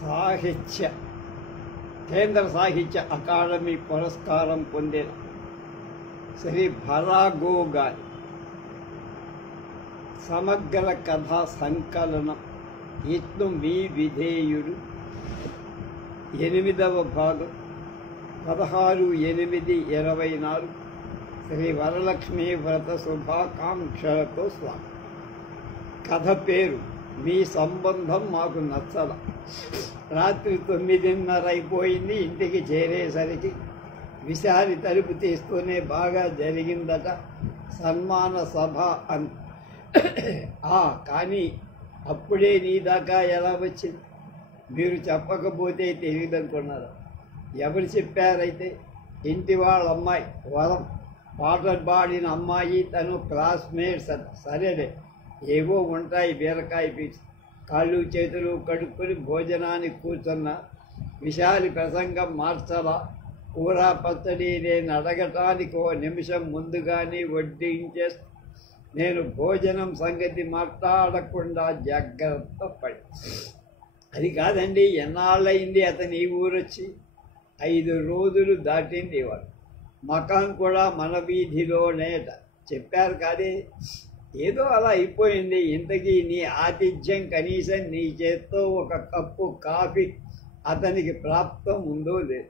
సాహిత్య కేంద్ర సాహిత్య అకాడమీ పురస్కారం పొందిన శ్రీ భరాగో గారి సమగ్ర కథా సంకలనం ఇట్లు మీ విధేయుడు 8వ భాగం 16/8/24 శ్రీ వరలక్ష్మీ వ్రత శుభాకాంక్షలతో స్వాగతం. కథ పేరు మీ సంబంధం మాకు నచ్చల. రాత్రి 9:30 అయిపోయింది. ఇంటికి చేరేసరికి విశాలి తలుపు తీస్తూనే బాగా జరిగిందట సన్మాన సభ అని. కానీ అప్పుడే నీ దాకా ఎలా వచ్చింది? మీరు చెప్పకపోతే తెలియదనుకున్నారు. ఎవరు చెప్పారైతే? ఇంటి వాళ్ళ అమ్మాయి వరం, పాటలు పాడిన అమ్మాయి, తను క్లాస్మేట్స్ అట. సరేలే, ఏవో ఉంటాయి బీరకాయ పీచు. కాళ్ళు చేతులు కడుక్కొని భోజనానికి కూర్చున్న విశాలి ప్రసంగం మార్చలా. కూర పచ్చడి నేను అడగటానికి 1 నిమిషం ముందుగానే వడ్డించేస్తా. నేను భోజనం సంగతి మాట్లాడకుండా జాగ్రత్త పడి. అది కాదండి, ఎన్నాళ్ళయింది అతను ఈ ఊరొచ్చి? 5 రోజులు దాటింది. వాడు మకాన్ కూడా మన వీధిలోనేట. చెప్పారు కాదే, ఏదో అలా అయిపోయింది. ఇంతకీ నీ ఆతిథ్యం కనీసం నీ చేత్తో 1 కప్పు కాఫీ అతనికి ప్రాప్తం ఉందో లేదు.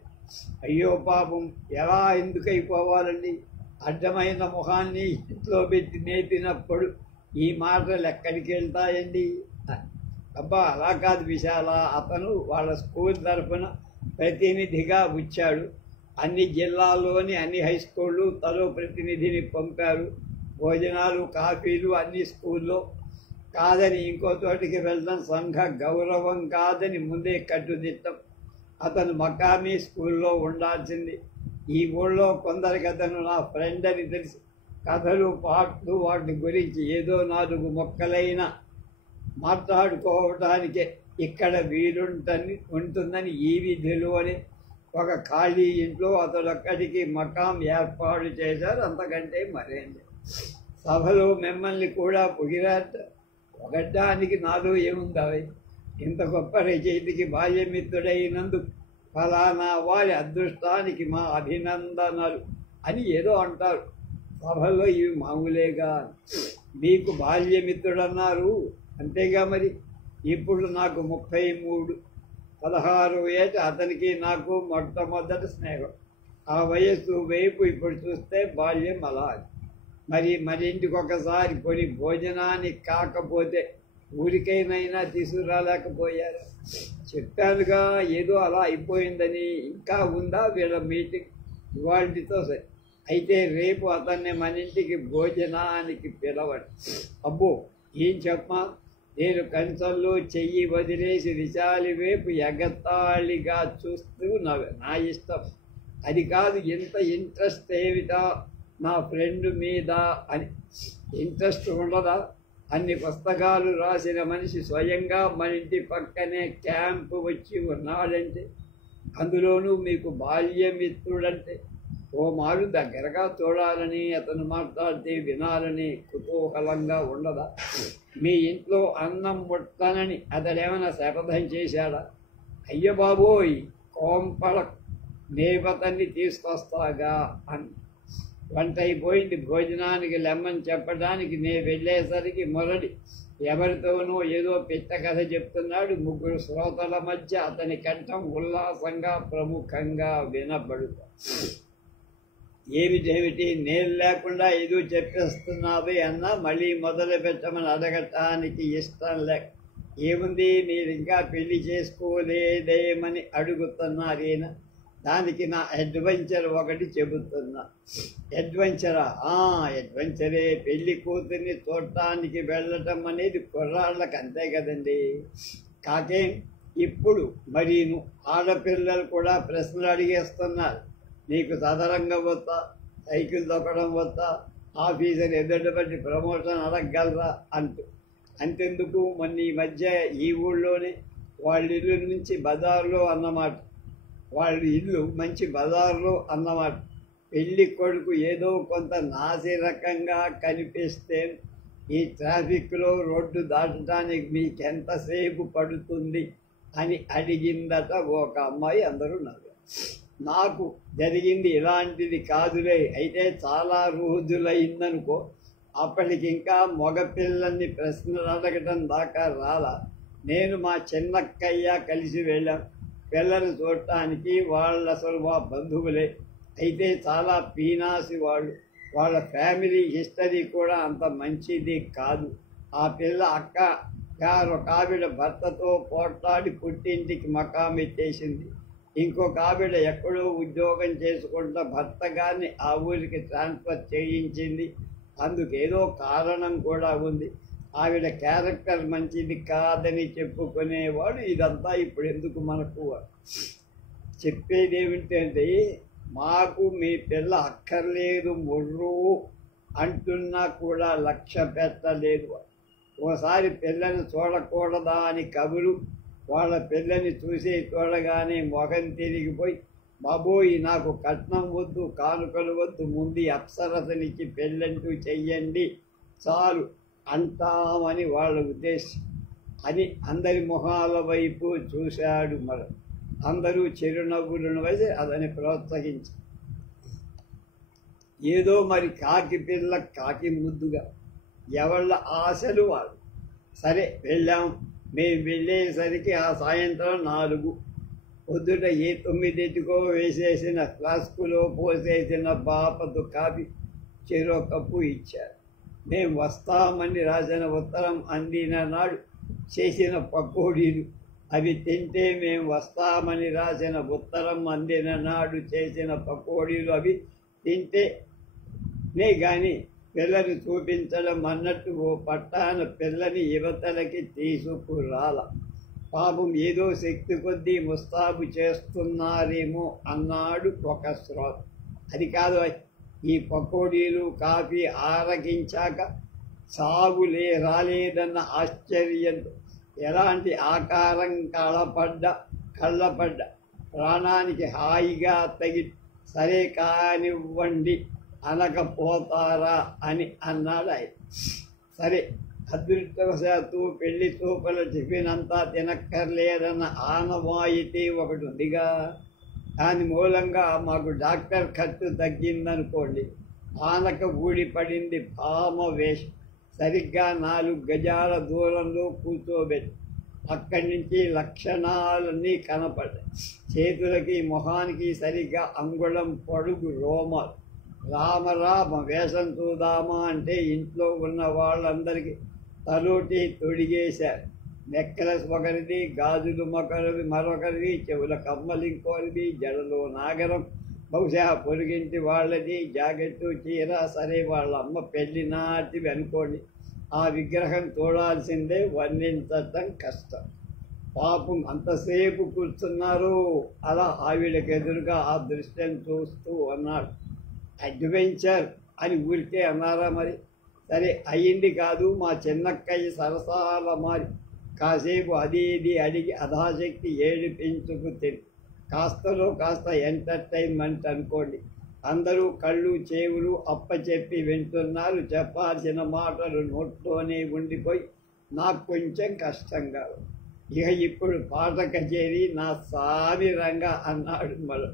అయ్యో పాపం, ఎలా ఎందుకు అయిపోవాలండి? అడ్డమైన మొహాన్ని ఇంట్లో పెట్టి నేపినప్పుడు ఈ మాటలు ఎక్కడికి వెళ్తాయండి? అబ్బా, అలా కాదు విశాల. అతను వాళ్ళ స్కూల్ తరఫున ప్రతినిధిగా వచ్చాడు. అన్ని జిల్లాల్లోని అన్ని హై స్కూళ్ళు తలో ప్రతినిధిని పంపారు. భోజనాలు కాఫీలు అన్ని స్కూల్లో. కాదని ఇంకో చోటికి వెళ్ళడం సంఘ గౌరవం కాదని ముందే కట్టుదిట్టం. అతను మకామీ స్కూల్లో ఉండాల్సింది. ఈ ఊళ్ళో కొందరికి అతను నా ఫ్రెండ్ అని తెలిసి కథలు పాటలు వాటి గురించి ఏదో 4 మొక్కలైనా మాట్లాడుకోవటానికే ఇక్కడ ఉంటుందని ఈ వీధిలోనే ఒక ఖాళీ ఇంట్లో అతడు ఒక్కడికి మకాం ఏర్పాటు చేశారు. అంతకంటే మరేంటి. సభలో మిమ్మల్ని కూడా పొగిరాట. పొగడ్డానికి నాలో ఏముంది? ఇంత గొప్ప రచయితకి బాల్యమిత్రుడైనందుకు ఫలానా వారి అదృష్టానికి మా అభినందనలు అని ఏదో అంటారు. సభలో ఇవి మామూలేగా. మీకు బాల్యమిత్రుడన్నారు అంతేగా మరి. ఇప్పుడు నాకు 33, 16 ఏట అతనికి నాకు మొట్టమొదటి స్నేహం. ఆ వయస్సు వైపు ఇప్పుడు చూస్తే బాల్యం అలా. మరింటికి ఒకసారి కొని భోజనానికి కాకపోతే ఊరికైనా తీసుకురాలేకపోయారు. చెప్పానుగా, ఏదో అలా అయిపోయిందని. ఇంకా ఉందా వీళ్ళ మీటింగ్? ఇవాళతో సరే. అయితే రేపు అతన్ని మన ఇంటికి భోజనానికి పిలవండి. అబ్బో, ఏం చెప్పమా? నేను కంచంలో చెయ్యి వదిలేసి విశాలి వైపు ఎగతాళిగా చూస్తూ నా ఇష్టం. అది కాదు, ఎంత ఇంట్రెస్ట్ ఏమిటా నా ఫ్రెండ్ మీద అని. ఇంట్రెస్ట్ ఉండదా? అన్ని పుస్తకాలు రాసిన మనిషి స్వయంగా మన ఇంటి పక్కనే క్యాంపు వచ్చి ఉన్నాడంటే, అందులోనూ మీకు బాల్యమిత్రుడంటే ఓ మారు దగ్గరగా చూడాలని, అతను మాట్లాడితే వినాలని కుతూహలంగా ఉండదా? మీ ఇంట్లో అన్నం ముట్టనని అతడేమైనా శపథం చేశాడా? అయ్య బాబోయ్, కోంపళ నేపతన్ని తీసుకొస్తాగా అని. వంట అయిపోయింది. భోజనానికి లెమ్మని చెప్పడానికి నేను వెళ్ళేసరికి మొదటి ఎవరితోనో ఏదో పిట్ట కథ చెప్తున్నాడు. 3 శ్రోతల మధ్య అతని కంఠం ఉల్లాసంగా ప్రముఖంగా వినబడుతుంది. ఏమిటేమిటి, నేను లేకుండా ఏదో చెప్పేస్తున్నావే అన్నా మళ్ళీ మొదలు పెట్టమని అడగటానికి ఇష్టం లేక. ఏముంది, మీరు ఇంకా పెళ్లి చేసుకోలేదేమని అడుగుతున్నారేనా? దానికి నా అడ్వెంచర్ ఒకటి చెబుతున్నా. అడ్వెంచరా? అడ్వెంచరే. పెళ్లి కూతుర్ని చూడటానికి వెళ్ళటం అనేది కుర్రాళ్ళకి అంతే కదండి. కాకేం ఇప్పుడు మరీను ఆడపిల్లలు కూడా ప్రశ్నలు అడిగేస్తున్నారు. నీకు చదరంగం వస్తా, సైకిల్ తొక్కడం వస్తా, ఆఫీసర్ ఎదుటి ప్రమోషన్ అడగగలరా అంతెందుకు. మొన్న ఈ మధ్య ఈ ఊళ్ళోనే వాళ్ళ ఇల్లు నుంచి బజార్లో అన్నమాట. వాళ్ళ ఇల్లు మంచి బజార్లో అన్నమాట. పెళ్లి కొడుకు ఏదో కొంత నాసిరకంగా కనిపిస్తే ఈ ట్రాఫిక్లో రోడ్డు దాటడానికి మీకెంతసేపు పడుతుంది అని అడిగిందట ఒక అమ్మాయి. అందరూ నవ్వారు. నాకు జరిగింది ఇలాంటిది కాదులే, అయితే చాలా రోజులైందనుకో. అప్పటికింకా మగపిల్లల్ని ప్రశ్నలు అడగటం దాకా రాలా. నేను మా చిన్నక్కయ్య కలిసి వెళ్ళాం పిల్లలు చూడటానికి. వాళ్ళు అసలు మా బంధువులే, అయితే చాలా పీనాసి వాళ్ళు. వాళ్ళ ఫ్యామిలీ హిస్టరీ కూడా అంత మంచిది కాదు. ఆ పిల్ల అక్క గారు ఒక ఆవిడ భర్తతో పోట్లాడి పుట్టింటికి మకామెత్తేసింది. ఇంకొక ఆవిడ ఎక్కడో ఉద్యోగం చేసుకుంటా భర్త గారిని ఆ ఊరికి ట్రాన్స్ఫర్ చేయించింది. అందుకేదో కారణం కూడా ఉంది. ఆవిడ క్యారెక్టర్ మంచిది కాదని చెప్పుకునేవాడు. ఇదంతా ఇప్పుడు ఎందుకు మనకు చెప్పేది ఏమిటంటే, మాకు మీ పిల్ల అక్కర్లేదు ముర్రు అంటున్నా కూడా లక్ష్య పెట్టలేదు. ఓసారి పిల్లని చూడకూడదా అని కబురు. వాళ్ళ పిల్లని చూసి చూడగానే మొగం తిరిగిపోయి, బాబోయ్ నాకు కట్నం వద్దు, కానుకలు వద్దు, ముందు అప్సరసనిచ్చి పెళ్ళంటూ చెయ్యండి చాలు అంటామని వాళ్ళ ఉద్దేశం అని అందరి మొహాల వైపు చూశాడు. మరి అందరూ చిరునవ్వులను వేసి అతన్ని ప్రోత్సహించి, ఏదో మరి కాకి పిల్ల కాకి ముద్దుగా ఎవళ్ళ ఆశలు వాళ్ళు. సరే వెళ్ళాం. మేము వెళ్ళేసరికి ఆ సాయంత్రం 4. పొద్దుట ఏ 9 వేసేసిన ఫ్లాస్కులో పోసేసిన బాపతు కాఫీ చెరో కప్పు ఇచ్చారు. మేము వస్తామని రాసిన ఉత్తరం అందిన నాడు చేసిన పకోడీలు అవి తింటే, మేము వస్తామని రాసిన ఉత్తరం అందిన నాడు చేసిన పకోడీలు అవి తింటేనే కానీ పిల్లని చూపించడం అన్నట్టు ఓ పట్టాన పిల్లని యువతలకి తీసుకురాల. పాపం ఏదో శక్తి కొద్దీ ముస్తాబు చేస్తున్నారేమో అన్నాడు ఒక శ్రోత. అది కాదు, ఈ పకోడీలు కాఫీ ఆరగించాక సాగులే రాలేదన్న ఆశ్చర్యంతో ఎలాంటి ఆకారం కళ్ళపడ్డ ప్రాణానికి హాయిగా తగి, సరే కానివ్వండి అనకపోతారా అని అన్నాడు ఆయన. సరే, అదృష్టవశాత్తు పెళ్లి చూపల టిఫిన్ అంతా తినక్కర్లేదన్న ఆనవాయితీ ఒకటి ఉందిగా. దాని మూలంగా మాకు డాక్టర్ ఖర్చు తగ్గిందనుకోండి. ఆనక ఊడిపడింది భామ వేషం. సరిగ్గా 4 గజాల దూరంలో కూర్చోబెట్టి అక్కడి నుంచి లక్షణాలన్నీ కనపడ్డాయి. చేతులకి మొహానికి సరిగ్గా అంగుళం పొడుగు రోమాలు. రామరామ వేషం చూద్దామా అంటే ఇంట్లో ఉన్న వాళ్ళందరికీ తలోటి తొడిగేశారు. నెక్లెస్ ఒకరిది, గాజులు మరొకరిది, చెవుల కమ్మలు ఇంకోరిది, జడలో నాగరం బహుశా పొరుగింటి వాళ్ళది, జాకెట్టు చీర. సరే, వాళ్ళ అమ్మ పెళ్లి నాటివి అనుకోండి. ఆ విగ్రహం చూడాల్సిందే, వర్ణించటం కష్టం. పాపం అంతసేపు కూర్చున్నారు. అలా ఆవిడకి ఎదురుగా ఆ దృశ్యం చూస్తూ అన్నాడు. అడ్వెంచర్ అని ఊరికే అన్నారా మరి? సరే అయ్యింది కాదు, మా చిన్నక్కయ్య సరసాల మారి కాసేపు అది ఇది అడిగి అధాశక్తి ఏడిపించుకు తిని కాస్తలో కాస్త ఎంటర్టైన్మెంట్ అనుకోండి. అందరూ కళ్ళు చెవులు అప్పచెప్పి వింటున్నారు. చెప్పాల్సిన మాటలు నోట్లోనే ఉండిపోయి నాకు కొంచెం కష్టంగా. ఇక ఇప్పుడు పాట కచేరీ నా సారి రంగా అన్నాడు. మళ్ళీ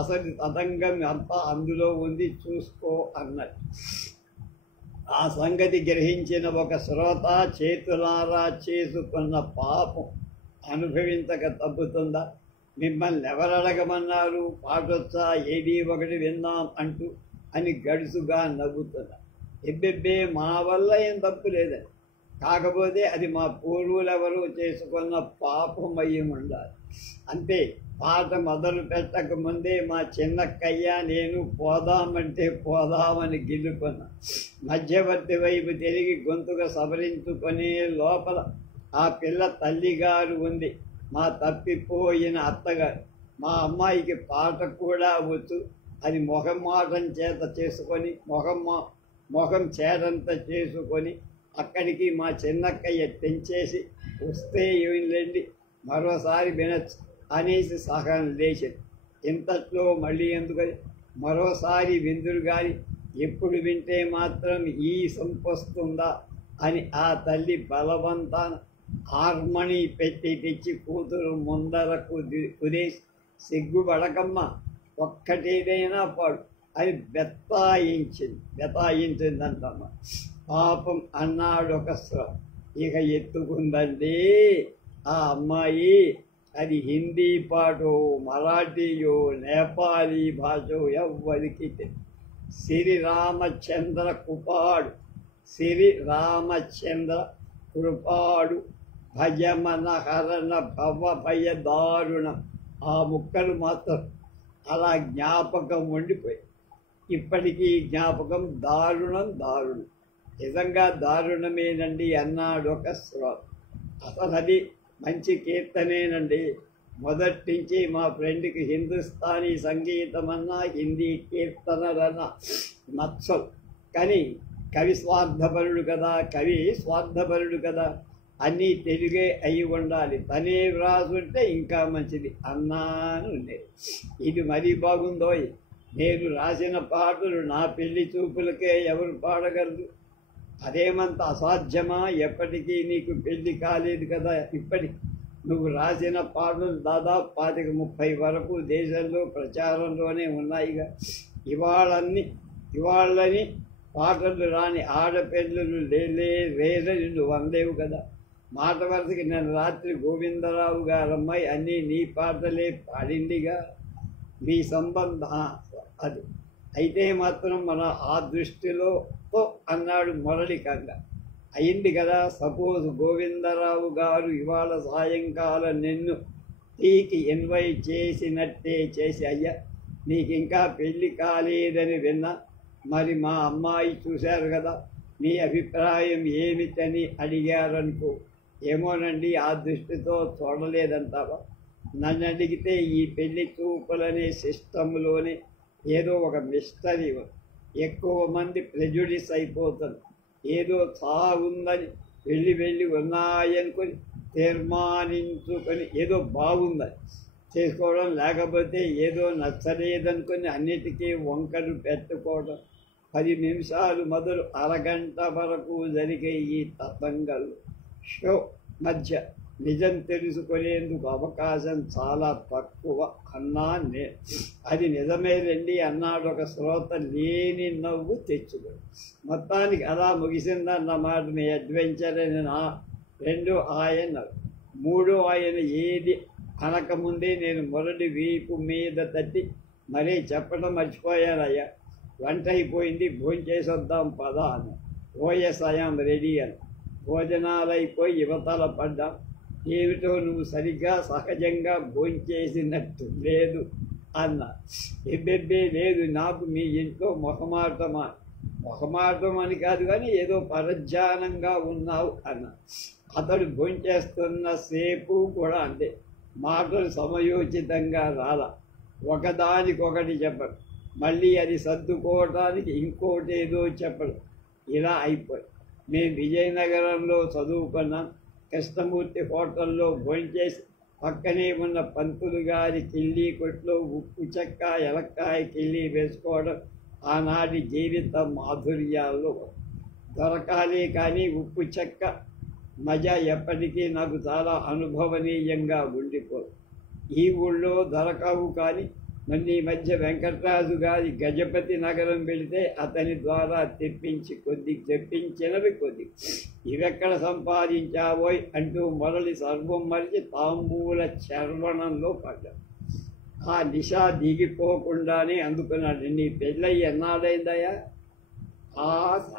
అసలు తతంగం అంతా అందులో ఉంది, చూసుకో అన్నట్టు. ఆ సంగతి గ్రహించిన ఒక శ్రోత చేతులారా చేసుకున్న పాపం అనుభవించక తప్పుతుందా? మిమ్మల్ని ఎవరు అడగమన్నారు? పాటొచ్చా, ఏది ఒకటి విందాం అంటూ అని గడుసుగా నవ్వుతున్నా. ఎబ్బెబ్బే, మా వల్ల ఏం తప్పు లేదని. కాకపోతే అది మా పూర్వులెవరూ చేసుకున్న పాపం అయ్యి ఉండాలి అంతే. పాట మొదలు పెట్టక ముందే మా చిన్నక్కయ్య నేను పోదామంటే పోదామని గిల్లుకున్నా. మధ్యవర్తి వైపు తిరిగి గొంతుగా సవరించుకునే లోపల ఆ పిల్ల తల్లిగారు ఉంది, మా తప్పిపోయిన అత్తగారు. మా అమ్మాయికి పాట కూడా వచ్చు. అది మొహమాటం చేత చేసుకొని మొహం చేరంత చేసుకొని అక్కడికి మా చిన్నక్కయ్య తెంచేసి, వస్తే ఏమిలేండి మరోసారి వినొచ్చు అనేసి సహనం లేచింది. ఇంతట్లో మళ్ళీ ఎందుకని మరోసారి విందురు గాని ఎప్పుడు వింటే మాత్రం ఈ సంపొస్తుందా అని ఆ తల్లి బలవంతాన హార్మనీ పెట్టి తెచ్చి కూతురు ముందరకు కుదేసి సిగ్గుపడకమ్మ ఒక్కటేదైనా పాడు అది బెతాయించిందంటమ్మ. పాపం అన్నాడు ఒక స్వ. ఇక ఎత్తుకుందండి ఆ అమ్మాయి. అది హిందీ పాటో మరాఠీయో నేపాలీ భాషో ఎవ్వరికి శ్రీరామచంద్ర కృపాడు భజమన హరణ భవభయ దారుణం. ఆ ముక్కలు మాత్రం అలా జ్ఞాపకం ఉండిపోయి ఇప్పటికీ జ్ఞాపకం. దారుణం నిజంగా దారుణమేనండి అన్నాడు ఒక శ్రోత. అసలు అది మంచి కీర్తనేనండి. మొదటి నుంచి మా ఫ్రెండ్కి హిందుస్థానీ సంగీతం అన్నా హిందీ కీర్తనలన్నా నచ్చవు. కానీ కవి స్వార్థపరుడు కదా, అన్నీ తెలుగే అయి ఉండాలి, తనే వ్రాసుంటే ఇంకా మంచిది అన్నాను ఉండేది. ఇది మరీ బాగుందోయ్. నేను రాసిన పాటలు నా పెళ్లి చూపులకే ఎవరు పాడగలరు? అదేమంత అసాధ్యమా? ఎప్పటికీ నీకు పెళ్లి కాలేదు కదా. ఇప్పటికి నువ్వు రాసిన పాటలు దాదాపు 25-30 వరకు దేశంలో ప్రచారంలోనే ఉన్నాయిగా. ఇవాళ్ళని పాటలు రాని ఆడపిల్లలు లేదని నువ్వు అనలేవు కదా. మాట వరుసకి నేను రాత్రి గోవిందరావు గారమ్మాయి అన్నీ నీ పాటలే పాడిందిగా. మీ సంబంధం అది అయితే మాత్రం మన ఆ దృష్టిలో అన్నాడు మొరళికంగా. అయింది కదా. సపోజ్ గోవిందరావు గారు ఇవాళ సాయంకాలం నిన్ను టీకి ఇన్వైట్ చేసినట్టే చేసి, అయ్యా నీకు ఇంకా పెళ్లి కాలేదని విన్నా, మరి మా అమ్మాయి చూశారు కదా, మీ అభిప్రాయం ఏమిటని అడిగారనుకో. ఏమోనండి, ఆ దృష్టితో చూడలేదంటావా? నన్ను అడిగితే ఈ పెళ్లి చూపులనే సిస్టంలోనే ఏదో ఒక మిస్టరీ, ఎక్కువ మంది ప్రెజుడిస్ అయిపోతారు. ఏదో చావుందని వెళ్ళి ఉన్నాయనుకొని తీర్మానించుకొని ఏదో బాగుందని చేసుకోవడం, లేకపోతే ఏదో నచ్చలేదనుకొని అన్నిటికీ వంకలు పెట్టుకోవడం. 10 నిమిషాలు మొదలు అరగంట వరకు జరిగే ఈ తతంగలు షో మధ్య నిజం తెలుసుకునేందుకు అవకాశం చాలా తక్కువ అన్నా అది నిజమేనండి అన్నాడు ఒక శ్రోత లేని నవ్వు తెచ్చుకొని. మొత్తానికి అలా ముగిసిందన్నమాట మీ అడ్వెంచర్ అని నా 2వ ఆయన. 3వ ఆయన ఏది అనకముందే నేను మొదటి వీపు మీద తట్టి మరీ చెప్పడం మర్చిపోయానయ్యా. వంట అయిపోయింది, భోంచేసొద్దాం పదా అని. ఓఎస్ ఐయాం రెడీ అని. భోజనాలైపోయి యువతల పడ్డాం. ఏమిటో నువ్వు సరిగ్గా సహజంగా భోంచేసినట్టు లేదు అన్న. ఎబ్బెబ్బే లేదు, నాకు మీ ఇంట్లో మొహమాటం అని కాదు కానీ ఏదో పరధ్యానంగా ఉన్నావు అన్న. అతడు భోంచేస్తున్న సేపు కూడా అంతే. మాటలు సమయోచితంగా రాలా. ఒకదానికొకటి చెప్పడు, మళ్ళీ అది సర్దుకోవటానికి ఇంకోటి ఏదో చెప్పడు. ఇలా అయిపోయి మేము విజయనగరంలో చదువుకున్నాం. కృష్ణమూర్తి హోటల్లో భోంచేసి పక్కనే ఉన్న పంతులు గారి కిళ్ళీ కొట్లో ఉప్పు చెక్క ఎలక్కాయ కిళ్ళీ వేసుకోవడం ఆనాటి జీవిత మాధుర్యాల్లో దొరకాలే. కానీ ఉప్పు చెక్క మజా ఎప్పటికీ నాకు చాలా అనుభవనీయంగా ఉండిపోదు. ఈ ఊళ్ళో దొరకవు. కానీ మొన్న ఈ మధ్య వెంకటరాజు గారి గజపతి నగరం వెళితే అతని ద్వారా తెప్పించినవి కొద్ది. ఇవెక్కడ సంపాదించావోయ్ అంటూ మొదటి సర్వం మరిచి తాంబూల చర్వణంలో పడ్డాడు. ఆ నిషా దిగిపోకుండానే అందుకున్నాడు. నీ పెళ్ళయి ఎన్నాడైందయ్యా?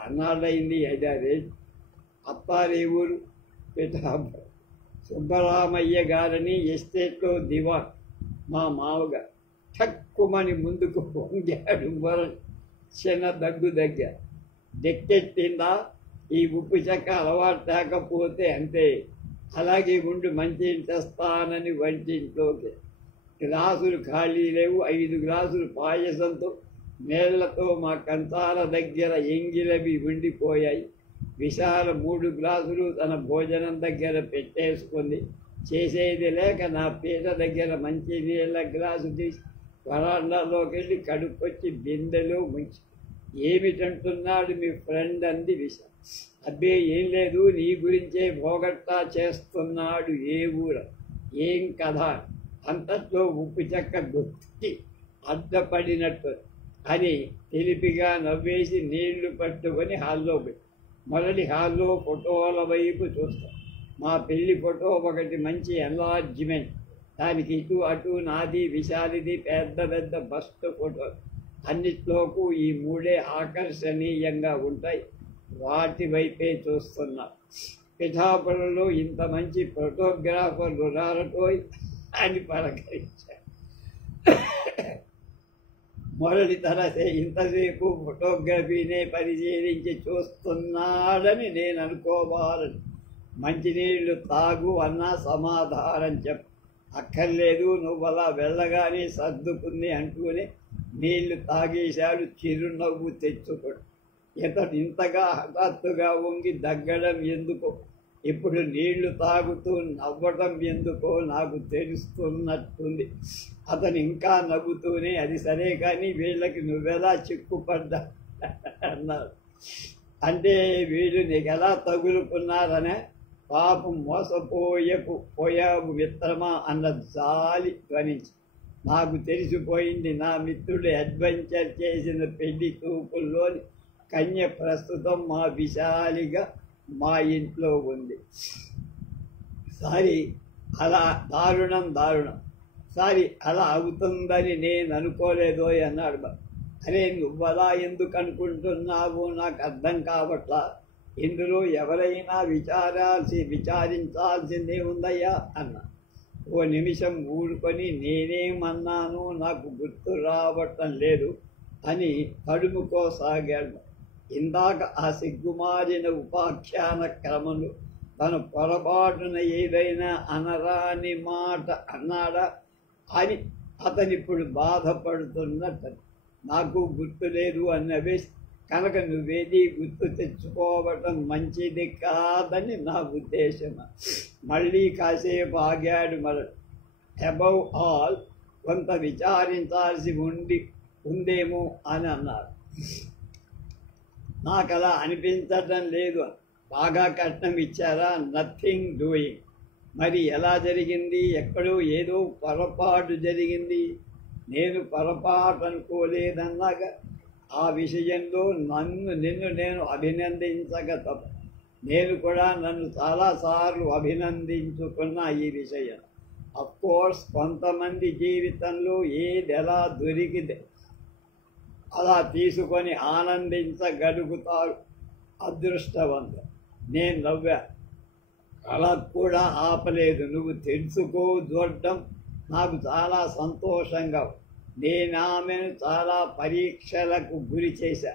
అన్నాడైంది 5-6 ఏళ్ళు. అత్తారే ఊరు పిఠాపురం. సుబ్బరామయ్య గారని ఎస్టేట్లో దివాన్ మా మామగారు. తక్కువని ముందుకు వంగాడు మొరలి. చిన్న దగ్గు దగ్గర దెక్కెట్టిందా? ఈ ఉప్పు చెక్క అలవాటు లేకపోతే అంతే. అలాగే ఉండి మంచి తెస్తానని వంటింట్లోకి గ్లాసులు ఖాళీ లేవు. 5 గ్లాసులు పాయసంతో నీళ్లతో మా కంచాల దగ్గర ఎంగిలవి ఉండిపోయాయి. విశాల 3 గ్లాసులు తన భోజనం దగ్గర పెట్టేసుకుంది. చేసేది లేక నా పీట దగ్గర మంచి నీళ్ళ గ్లాసు తీసి వరాండాలోకి వెళ్ళి కడుక్కొచ్చి బిందెలో ముంచి, ఏమిటంటున్నాడు మీ ఫ్రెండ్ అంది విష. అబ్బే ఏం లేదు, నీ గురించే పోగొట్టా చేస్తున్నాడు ఏ ఊర, ఏం కథ, అంతట్లో ఉప్పు చెక్క గుర్తి అడ్డపడినట్టు అని తెలిపిగా నవ్వేసి నీళ్లు పట్టుకొని హాల్లో పెట్టి మొదటి హాల్లో ఫోటోల వైపు చూస్తాం. మా పెళ్లి ఫోటో ఒకటి మంచి ఎన్లార్జ్మెంట్, దానికి ఇటు అటు నాది విశాలిది పెద్ద పెద్ద బస్ట్ ఫోటో, అన్నిట్లోకి ఈ మూడే ఆకర్షణీయంగా ఉంటాయి. వాటి వైపే చూస్తున్నా. పిఠాపురంలో ఇంత మంచి ఫోటోగ్రాఫర్లు రారటోయ్ అని పలకరించారు. మొదటి తరసే ఇంతసేపు ఫోటోగ్రఫీనే పరిశీలించి చూస్తున్నాడని నేను అనుకోవాలని. మంచినీళ్లు తాగు అన్నా సమాధానం చెప్పు. అక్కర్లేదు, నువ్వు అలా వెళ్ళగానే సర్దుకుంది అంటూనే నీళ్లు తాగేశాడు చిరునవ్వు తెచ్చుకోడు. ఇతడు ఇంతగా హఠాత్తుగా వంగి దగ్గడం ఎందుకో, ఇప్పుడు నీళ్లు తాగుతూ నవ్వటం ఎందుకో నాకు తెలుస్తున్నట్టుంది. అతను ఇంకా నవ్వుతూనే, అది సరే కానీ వీళ్ళకి నువ్వెలా చిక్కుపడ్డా అన్నాడు. అంటే వీళ్ళు నీకెలా తగులుకున్నారనే, పాపం పోయావు మిత్రమా అన్న జాలి ధ్వనించి, నాకు తెలిసిపోయింది, నా మిత్రుడు అడ్వెంచర్ చేసిన పెళ్లి చూపుల్లోని కన్య ప్రస్తుతం మా విశాలిగా మా ఇంట్లో ఉంది. సారీ, అలా దారుణం. సారీ, అలా అవుతుందని నేను అనుకోలేదో అన్నాడు. అరే నువ్వలా ఎందుకు అనుకుంటున్నావు నాకు అర్థం కావట్లా. ఇందులో ఎవరైనా విచారించాల్సిందే ఉందయ్యా అన్న. ఓ నిమిషం ఊరుకొని నేనేమన్నాను నాకు గుర్తు రావటం లేదు అని తడుముకోసాగాడు. ఇందాక ఆ సిగ్గుమారిన ఉపాఖ్యాన క్రమంలో తను పొరపాటున ఏదైనా అనరాని మాట అన్నాడా అని అతనిప్పుడు బాధపడుతున్నట్టు. నాకు గుర్తు లేదు అన్నవే, కనుక నువ్వేది గుర్తు తెచ్చుకోవటం మంచిది కాదని నా ఉద్దేశం. మళ్ళీ కాసేపు ఆగాడు. మరి అబౌవ్ ఆల్ కొంత విచారించాల్సి ఉందేమో అని అన్నారు. నాకు అలా అనిపించటం లేదు. బాగా కట్నం ఇచ్చారా? Nothing doing. మరి ఎలా జరిగింది? ఎక్కడో ఏదో పొరపాటు జరిగింది. నేను పొరపాటు అనుకోలేదన్నాగా. ఆ విషయంలో నిన్ను నేను అభినందించక తప్ప. నేను కూడా నన్ను చాలాసార్లు అభినందించుకున్న ఈ విషయం. అఫ్కోర్స్ కొంతమంది జీవితంలో ఏది ఎలా దొరికితే అలా తీసుకొని ఆనందించగలుగుతారు, అదృష్టవంతులు. నేను నవ్వా. అలా కూడా ఆపలేదు. నువ్వు తెలుసుకో చూడటం నాకు చాలా సంతోషంగా. నేను ఆమెను చాలా పరీక్షలకు గురి చేశా.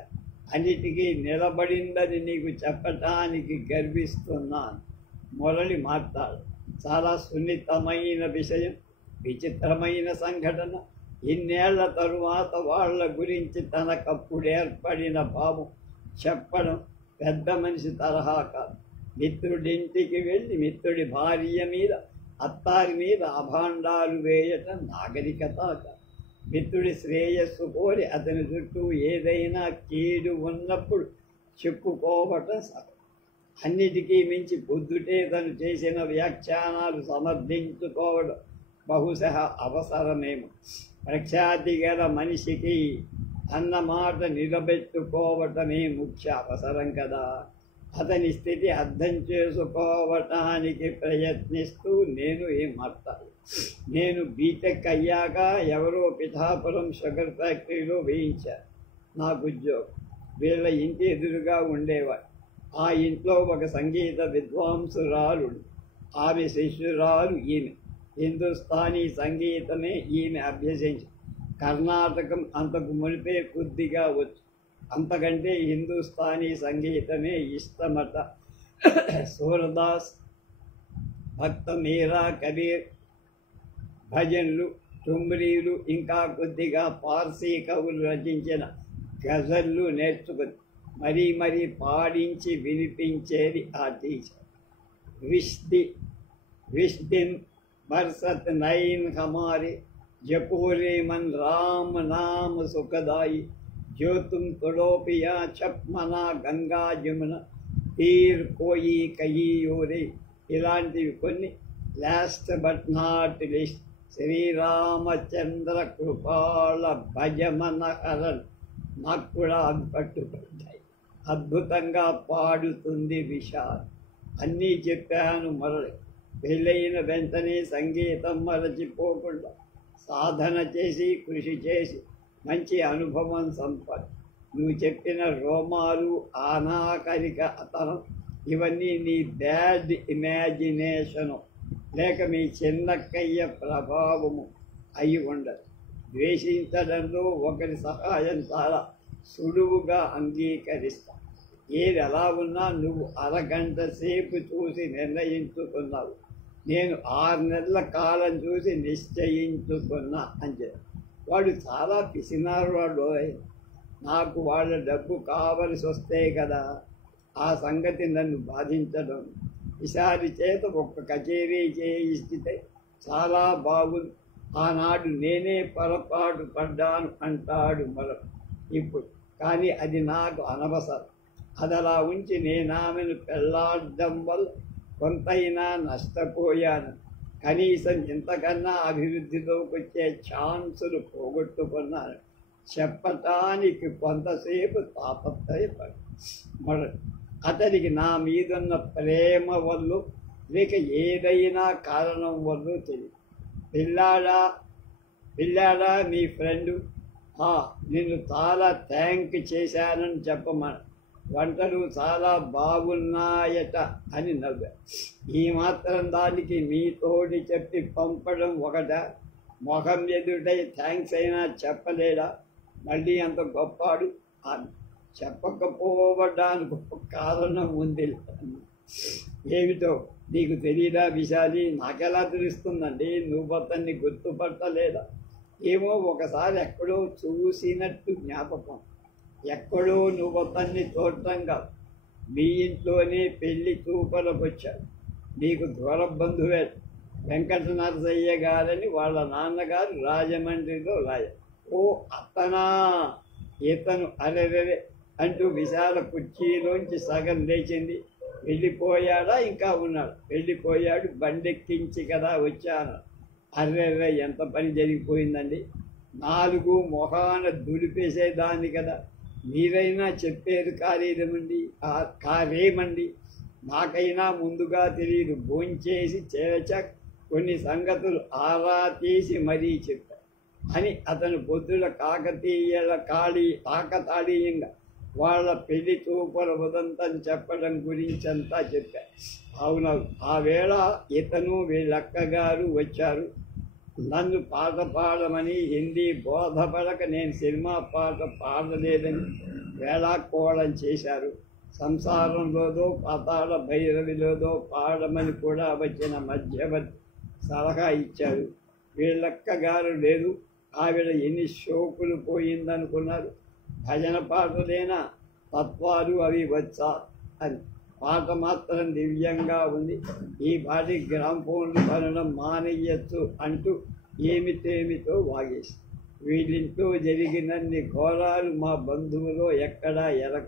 అన్నిటికీ నిలబడిందని నీకు చెప్పటానికి గర్విస్తున్నాను. మురళి మాట్లాడు. చాలా సున్నితమైన విషయం, విచిత్రమైన సంఘటన. ఇన్నేళ్ల తరువాత వాళ్ళ గురించి తనకప్పుడు ఏర్పడిన భావం చెప్పడం పెద్ద మనిషి తరహా కాదు. మిత్రుడింటికి వెళ్ళి మిత్రుడి భార్య మీద, అత్తారి మీద అభాండాలు వేయటం నాగరికత కాదు. మిత్రుడి శ్రేయస్సు కోరి అతని చుట్టూ ఏదైనా కీడు ఉన్నప్పుడు చెప్పుకోవటం సగం. అన్నిటికీ మించి పొద్దుటే తను చేసిన వ్యాఖ్యానాలు సమర్థించుకోవడం బహుశः అవసరమేమో. ప్రఖ్యాతి గల మనిషికి అన్నమాట నిలబెట్టుకోవటమే ముఖ్య అవసరం కదా. అతని స్థితి అర్థం చేసుకోవటానికి ప్రయత్నిస్తూ నేను ఏం మాట్లాడు. నేను బీటెక్ అయ్యాక ఎవరో పిఠాపురం షుగర్ ఫ్యాక్టరీలో వేయించారు నాకు ఉద్యోగం. వీళ్ళ ఇంటి ఎదురుగా ఉండేవాడు. ఆ ఇంట్లో ఒక సంగీత విద్వాంసురాలు, ఆమె శిష్యురాలు ఈమె. హిందుస్థానీ సంగీతమే ఈమె అభ్యసించి, కర్ణాటకం అంతకు మునిపే కొద్దిగా వచ్చు. అంతకంటే హిందుస్థానీ సంగీతమే ఇష్టమట. సూరదాస్, భక్త మీరా, కబీర్, భజన్లు, ఠుమ్రీలు, ఇంకా కొద్దిగా పార్సీ కవులు రచించిన గజళ్ళు నేర్చుకుని మరీ పాడించి వినిపించేది ఆ టీచర్. విష్దిన్ బర్సత్ నైన్ హమారే, జపోరే మన్ రామ నామ సుఖదాయి, జ్యోతుం తొడోపియా చప్మనా గంగా జమున, తీర్ కోయి కయ్యూరి ఇలాంటివి కొన్ని. లాస్ట్ బట్ నాట్ లిస్ట్ శ్రీరామచంద్ర కృపాళ భజమన హరన్ నాకు కూడా పట్టుబడ్డాయి. అద్భుతంగా పాడుతుంది విశాల్. అన్నీ చెప్పాను మరలి. పెళ్ళైన వెంటనే సంగీతం మరచిపోకుండా సాధన చేసి కృషి చేసి మంచి అనుభవం సంపద. నువ్వు చెప్పిన రోమాలు, అనాకరిక అతనం ఇవన్నీ నీ బ్యాడ్ ఇమాజినేషను లేక మీ చిన్నక్కయ్య ప్రభావము అయి ఉండదు. ద్వేషించడంలో ఒకరి సహాయం చాలా సులువుగా అంగీకరిస్తా. ఏది ఎలా ఉన్నా నువ్వు అరగంట సేపు చూసి నిర్ణయించుకున్నావు. నేను 6 నెలల కాలం చూసి నిశ్చయించుకున్నా అని చెప్పి. వాడు చాలా పిసినారు వాడు. నాకు వాళ్ళ డబ్బు కావలసి వస్తే కదా ఆ సంగతి నన్ను బాధించడం. ఈసారి చేత ఒక్క కచేరీ చేయిస్తే చాలా బాగుంది. ఆనాడు నేనే పొరపాటు పడ్డాను అంటాడు మరొక. ఇప్పుడు కానీ అది నాకు అనవసరం. అది అలా ఉంచి నేనామెను పెళ్లాడడం వల్ల కొంతైనా నష్టపోయాను. కనీసం ఇంతకన్నా అభివృద్ధిలోకి వచ్చే ఛాన్సులు పోగొట్టుకున్నాను. చెప్పటానికి కొంతసేపు తాపత్రయపడు. అతనికి నా మీదున్న ప్రేమ వల్ల లేక ఏదైనా కారణం వల్ల తెలియదు. పిల్లాడా నీ ఫ్రెండు నిన్ను చాలా థ్యాంక్ చేశానని చెప్పమన. వంటలు చాలా బాగున్నాయట అని నవ్వా. ఈ మాత్రం దానికి నీతోటి చెప్పి పంపడం ఒకట. మొహం ఎదుటై థ్యాంక్స్ అయినా చెప్పలేడా? మళ్ళీ అంత గొప్పాడు అని చెప్పకపోవడానికి ఒక కారణం ఉంది. ఏమిటో నీకు తెలియదా విశాలి? నాకెలా తెలుస్తుందండి? నువ్వు అతన్ని గుర్తుపట్టలేదా? ఏమో ఒకసారి ఎక్కడో చూసినట్టు జ్ఞాపకం. ఎక్కడో నువ్వు అతన్ని చూడటంగా మీ ఇంట్లోనే పెళ్లి చూపలకు వచ్చాడు. నీకు దూర బంధువే. వెంకట నరసయ్య గారని వాళ్ళ నాన్నగారు రాజమండ్రిలో ఓ అతనా? ఇతను అరెరెరే అంటూ విశాల కుర్చీలోంచి సగం లేచింది. వెళ్ళిపోయాడా? ఇంకా ఉన్నాడు. వెళ్ళిపోయాడు. బండెక్కించి కదా వచ్చాను. అర్రెర్ర ఎంత పని జరిగిపోయిందండి. 4 మొహాన దులిపేసేదాన్ని కదా. మీరైనా చెప్పేది కారేమండి. నాకైనా ముందుగా తెలియదు. భోంచేసి చేరచాక కొన్ని సంగతులు ఆరా తీసి మరీ చెప్పారు అని అతను పొద్దుల కాకతాళీయంగా వాళ్ళ పెళ్లి చూపుల ఉదంతం చెప్పడం గురించంతా చెప్పారు. అవునవు. ఆ వేళ ఇతను వీళ్ళక్కగారు వచ్చారు. నన్ను పాట పాడమని హిందీ బోధపడక నేను సినిమా పాట పాడలేదని వేళాకోళం చేశారు. సంసారంలోదో పాతాళ భైరవిలోదో పాడమని కూడా వచ్చిన మధ్యవర్తి సలహా ఇచ్చారు. వీళ్ళక్కగారు లేదు. ఆవిడ ఎన్ని షోకులు పోయిందనుకున్నారు. భజన పాటలేనా? తత్వాలు అవి వచ్చా అని. పాట మాత్రం దివ్యంగా ఉంది. ఈ పాటి గ్రామ్ఫోన్లు కొనడం మానేయచ్చు అంటూ ఏమిటేమిటో వాగేసి. వీళ్ళింట్లో జరిగినన్ని ఘోరాలు మా బంధువులో ఎక్కడా ఎరగ.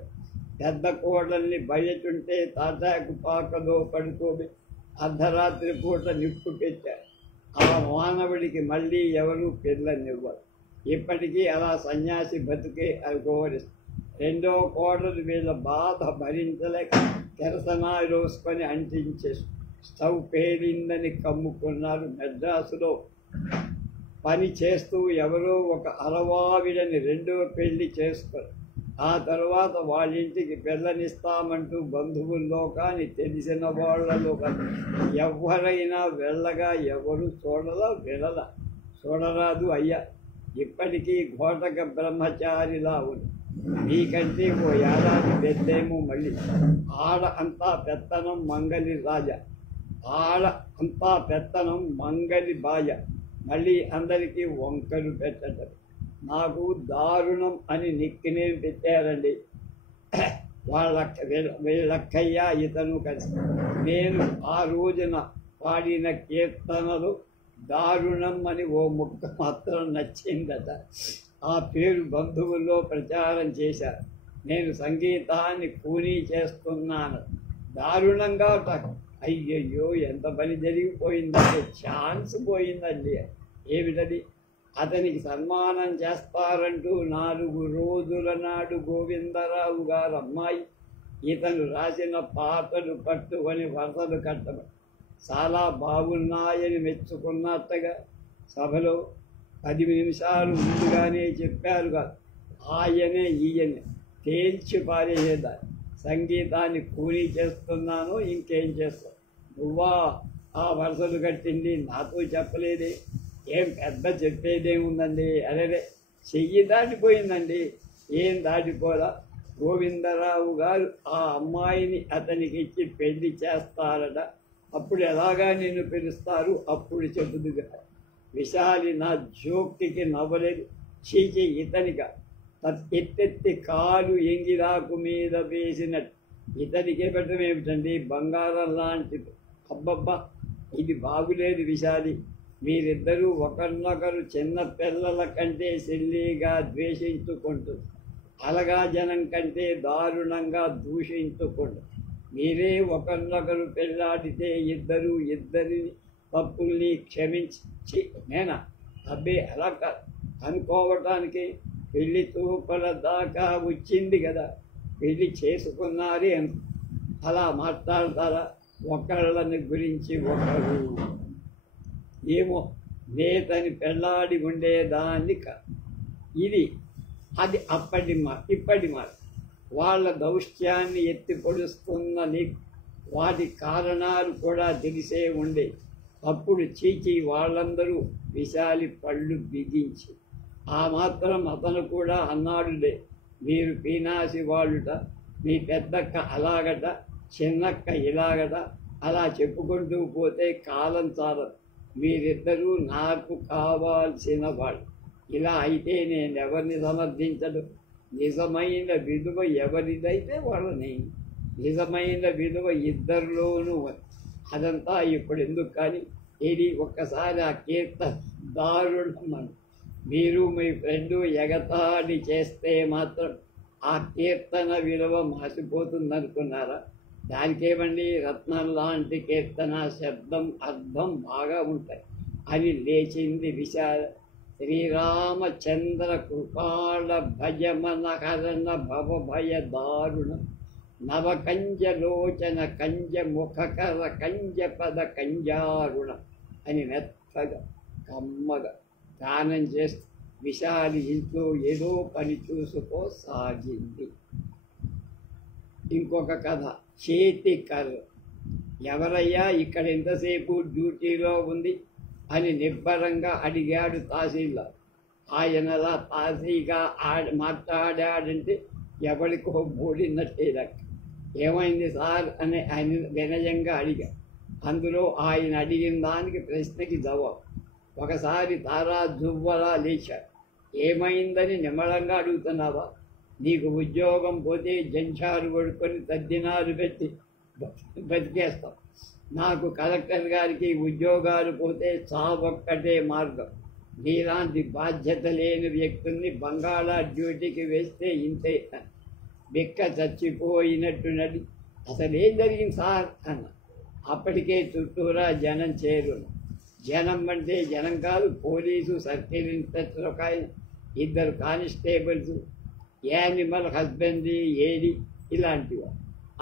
పెద్ద కోడల్ని బయటుంటే తాటాకు పాకలో పడుకోబెట్టి అర్ధరాత్రి పూట నిప్పు పెట్టారు. ఆ మానవుడికి మళ్ళీ ఎవరూ పిల్లనివ్వరు. ఇప్పటికీ అలా సన్యాసి బతుకే అనుకోవరిస్తారు. 2వ కోడలు వీళ్ళ బాధ భరించలేక కెరసనాయి రోసుకొని అంటించే స్టవ్ పేలిందని కమ్ముకున్నారు. మెడ్రాసులో పని చేస్తూ ఎవరో ఒక అరవావిడని 2వ పెళ్లి చేసుకొని ఆ తర్వాత వాళ్ళింటికి పిల్లనిస్తామంటూ బంధువుల్లో కానీ తెలిసిన వాళ్ళలో కానీ ఎవరైనా వెళ్ళగా ఎవరు చూడరాదు అయ్యా. ఇప్పటికీ ఘోటక బ్రహ్మచారిలా ఉంది. నీకంటే ఓ ఏడాది పెద్దేమో. మళ్ళీ ఆడ అంతా పెత్తనం మంగలి బాజ. మళ్ళీ అందరికీ వంకలు పెట్టడం. నాకు దారుణం అని నిక్కినేం పెట్టారండి వీళ్ళక్కయ్య ఇతను కలిసి. నేను ఆ రోజున పాడిన కీర్తనలు దారుణం అని ఓ ముక్క మాత్రం నచ్చిందట. ఆ పేరు బంధువుల్లో ప్రచారం చేశారు. నేను సంగీతాన్ని కూనీ చేస్తున్నాను దారుణంగా అయ్యయ్యో ఎంత పని జరిగిపోయిందంటే ఛాన్స్ పోయిందండి. ఏమిటది? అతనికి సన్మానం చేస్తారంటూ 4 రోజుల నాడు గోవిందరావు గారు అమ్మాయి ఇతను రాసిన పాటలు పట్టుకొని వరసలు కట్టడం చాలా బాగున్నాయని మెచ్చుకున్నట్టుగా సభలో 10 నిమిషాలు ముందుగానే చెప్పారు కాదు. ఆయనే ఈయనే తేల్చి పారేసేదాన్ని. సంగీతాన్ని కూలీ చేస్తున్నాను, ఇంకేం చేస్తాను, నువ్వా ఆ వరుసలు కట్టింది, నాతో చెప్పలేదే, ఏం పెద్ద చెప్పేదేముందండి, అరే చెయ్యి దాటిపోయిందండి. ఏం దాటిపోదా? గోవిందరావు గారు ఆ అమ్మాయిని అతనికి ఇచ్చి పెళ్లి చేస్తారట. అప్పుడు ఎలాగా నిన్ను పిలుస్తారు, అప్పుడు చెబుదుగా. విశాలి నా జోక్తికి నవ్వలేదు. చీచి ఇతనిగా ఎత్తెత్తి కాలు ఎంగిరాకు మీద వేసినట్టు. ఇతనికే పెట్టడం ఏమిటండి, బంగారం లాంటిది. అబ్బబ్బా, ఇది బాగులేదు విశాలి. మీరిద్దరూ ఒకరినొకరు చిన్న పిల్లల కంటే సిల్లీగా ద్వేషించుకుంటుంది, అలగా జనం కంటే దారుణంగా దూషించుకుంటుంది. మీరే ఒకరినొకరు పెళ్ళాడితే ఇద్దరిని తప్పుల్ని క్షమించి నేనా? అబ్బే అలా అనుకోవటానికి పెళ్లి తూపల దాకా వచ్చింది కదా, పెళ్లి చేసుకున్నారే అలా మాట్లాడతారా ఒకళ్ళని గురించి ఒకరు? ఏమో నేతని పెళ్ళాడి ఉండేదాన్ని ఇది అది అప్పటి ఇప్పటి మాట. వాళ్ళ దౌష్ట్యాన్ని ఎత్తి పొడుస్తున్న నీకు వాటి కారణాలు కూడా తెలిసే ఉండే. అప్పుడు చీచి వాళ్ళందరూ విశాలి పళ్ళు బిగించి ఆ మాత్రం అతను కూడా అన్నాడులే, మీరు పీనాసి వాళ్ళుట, మీ పెద్దక్క అలాగట, చిన్నక్క ఇలాగట, అలా చెప్పుకుంటూ పోతే కాలం చాలదు. మీరిద్దరూ నాకు కావాల్సిన వాళ్ళు. ఇలా అయితే నేను ఎవరిని సమర్థించడు? నిజమైన విలువ ఎవరిదైతే వాళ్ళని. నిజమైన విలువ ఇద్దరిలోనూ. అదంతా ఇప్పుడు ఎందుకు కానీ ఇది ఒక్కసారి ఆ కీర్తన దారుణం. మీరు మీ ఫ్రెండు ఎగతాళి చేస్తే మాత్రం ఆ కీర్తన విలువ మాసిపోతుందనుకున్నారా? దానికేమండి, రత్నం లాంటి కీర్తన శబ్దం అర్థం బాగా ఉంటాయి అని లేచింది విశాల. శ్రీరామచంద్ర కృపాళ భజమన హరణ భవభయ దారుణ నవకంజలోచన కంజ ముఖకర కంజ పద కంజారుణ అని మెత్తగా కమ్మగా గానం చేస్తూ విశాలి ఇంట్లో ఏదో పని చూసుకోసాగింది. ఇంకొక కథ, చేతి కర్ర. ఎవరయ్యా ఇక్కడ ఎంతసేపు డ్యూటీలో ఉంది అని నిబ్బరంగా అడిగాడు తహసీల్దార్. ఆయనలా తాసీగా మాట్లాడాడంటే ఎవరికో బోడినట్టే లెక్క. ఏమైంది సార్ అని ఆయన వినయంగా అడిగా. అందులో ఆయన అడిగిన దానికి ప్రశ్నకి జవాబు. ఒకసారి తారా జువ్వలా లేచాడు. ఏమైందని నిమ్మలంగా అడుగుతున్నావా? నీకు ఉద్యోగం పోతే జంచారు పడుకొని తద్దినాలు పెట్టి బతికేస్తాం. నాకు కలెక్టర్ గారికి ఉద్యోగాలు పోతే చావొక్కటే మార్గం. నీలాంటి బాధ్యత లేని వ్యక్తుల్ని బంగాళా డ్యూటీకి వేస్తే ఇంతే. బిక్క చచ్చిపోయినట్టు నడి అసలేం జరిగింది సార్ అన్న. అప్పటికే చుట్టూరా జనం చేరును. జనం అంటే జనం కాదు, పోలీసు, సర్కిల్ ఇన్స్పెక్టర్ ఒక ఆయన, 2 కానిస్టేబుల్స్, యానిమల్ హస్బెండరీ ఏడి ఇలాంటివి.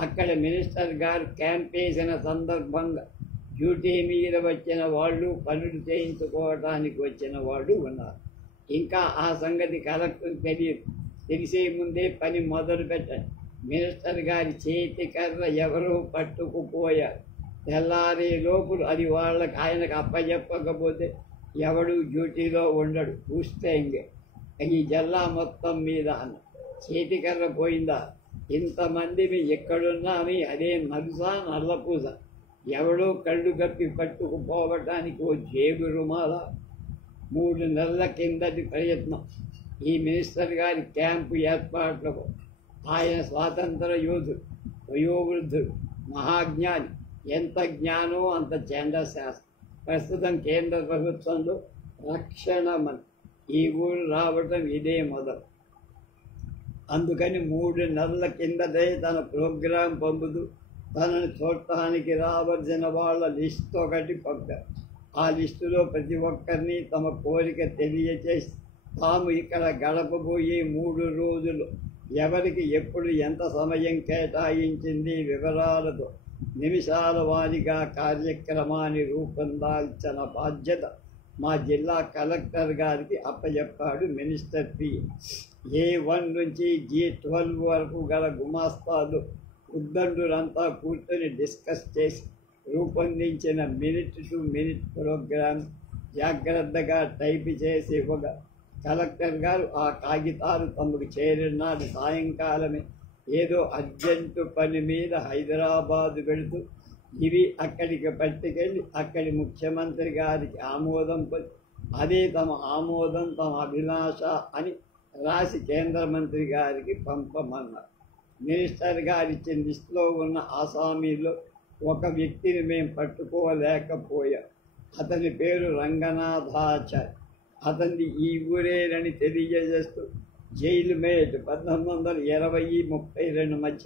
అక్కడ మినిస్టర్ గారు క్యాంప్ వేసిన సందర్భంగా డ్యూటీ మీద వచ్చిన వాళ్ళు, పనులు చేయించుకోవడానికి వచ్చిన వాళ్ళు ఉన్నారు. ఇంకా ఆ సంగతి కలెక్టర్ తెలియదు. తెలిసే ముందే పని మొదలు పెట్టండి. మినిస్టర్ గారి చేతి కర్ర ఎవరో పట్టుకుపోయారు. తెల్లారే లోపులు అది వాళ్ళకి ఆయనకు అప్పచెప్పకపోతే ఎవడు డ్యూటీలో ఉండడు. చూస్తే ఇంకే ఈ జల్లా మొత్తం మీద అన్న. చేతికర్ర పోయిందా? ఇంతమందిని ఎక్కడున్నామి అదే నలుసా నల్లపూస? ఎవడో కళ్ళు కప్పి పట్టుకుపోవటానికి ఓ జేబు రుమాల. 3 నెలల కిందటి ప్రయత్నం. ఈ మినిస్టర్ గారి క్యాంపు ఏర్పాట్లకు ఆయన స్వాతంత్ర యోధుడు, వయోవృద్ధుడు, మహాజ్ఞాని. ఎంత జ్ఞానో అంత ఛందశాస్త్రం. ప్రస్తుతం కేంద్ర ప్రభుత్వంలో రక్షణ మంత్రి. ఈ ఊరు రావటం ఇదే మొదలు. అందుకని 3 నెలల కిందటే తన ప్రోగ్రాం పంపుతూ తనను చూడటానికి రావాల్సిన వాళ్ళ లిస్ట్ ఒకటి పంపారు. ఆ లిస్టులో ప్రతి ఒక్కరిని తమ కోరిక తెలియచేసి తాము ఇక్కడ గడపబోయే 3 రోజులు ఎవరికి ఎప్పుడు ఎంత సమయం కేటాయించింది వివరాలతో నిమిషాల వారీగా కార్యక్రమాన్ని రూపొందాల్సిన బాధ్యత మా జిల్లా కలెక్టర్ గారికి అప్పచెప్పాడు మినిస్టర్ పి. A1 నుంచి G12 వరకు గల గుమాస్తాలు ఉద్దండులంతా కూర్చొని డిస్కస్ చేసి రూపొందించిన మినిట్ టు మినిట్ ప్రోగ్రాం జాగ్రత్తగా టైప్ చేసి ఇవ్వగా కలెక్టర్ గారు ఆ కాగితాలు తమకు చేరినాడు సాయంకాలమే ఏదో అర్జెంటు పని మీద హైదరాబాద్ వెళుతూ ఇవి అక్కడికి పట్టుకెళ్ళి అక్కడి ముఖ్యమంత్రి గారికి ఆమోదం పొంది అదే తమ ఆమోదం తమ అభిలాష అని రాసి కేంద్ర మంత్రి గారికి పంపమన్నారు. మినిస్టర్ గారు ఇచ్చిన లిస్టులో ఉన్న ఆసామీలో ఒక వ్యక్తిని మేము పట్టుకోలేకపోయాం. అతని పేరు రంగనాథాచార్య. అతన్ని ఈ ఊరేనని తెలియజేస్తూ జైలు మేట్ 1920-32 మధ్య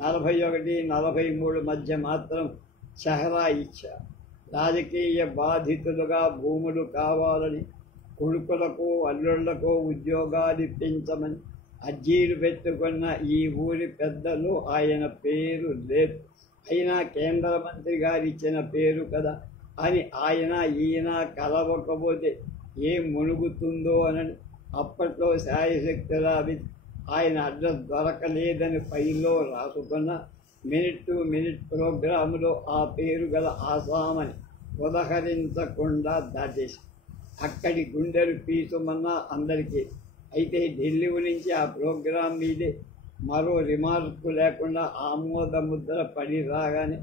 41-43 మధ్య మాత్రం చెహరా ఇచ్చారు. రాజకీయ బాధితులుగా భూములు కావాలని కొడుకులకు అల్లుళ్లకు ఉద్యోగాలు ఇప్పించమని అర్జీలు పెట్టుకున్న ఈ ఊరి పెద్దలు ఆయన పేరు లేదు. అయినా కేంద్ర మంత్రి గారు ఇచ్చిన పేరు కదా అని ఆయన ఈయన కలవకపోతే ఏం మునుగుతుందో అని అప్పట్లో శాయశక్తులా ఆయన అడ్రస్ దొరకలేదని ఫైల్లో రాసుకున్న మినిట్ టు మినిట్ ప్రోగ్రాములో ఆ పేరు గల ఆసామని ఉదహరించకుండా దాటేసి అక్కడి గుండెలు పీసుమన్నా అందరికీ. అయితే ఢిల్లీ నుంచి ఆ ప్రోగ్రాం మీదే మరో రిమార్కు లేకుండా ఆమోద ముద్ర పడి రాగానే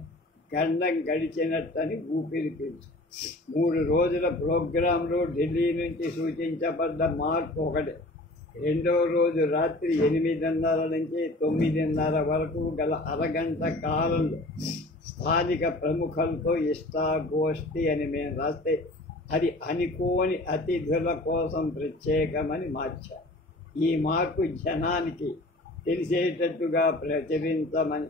గండం గడిచినట్టని ఊపిరి పీల్చు 3 రోజుల ప్రోగ్రాంలో ఢిల్లీ నుంచి సూచించబడ్డ మార్పు ఒకటే. రెండవ రోజు రాత్రి 8:30 నుంచి 9:30 వరకు గల అరగంట కాలంలో స్థానిక ప్రముఖులతో ఇష్టాగోష్ఠి అని మేము రాస్తే అది అనుకోని అతిథుల కోసం ప్రత్యేకమని మార్చారు. ఈ మార్పు జనానికి తెలిసేటట్టుగా ప్రచురించమని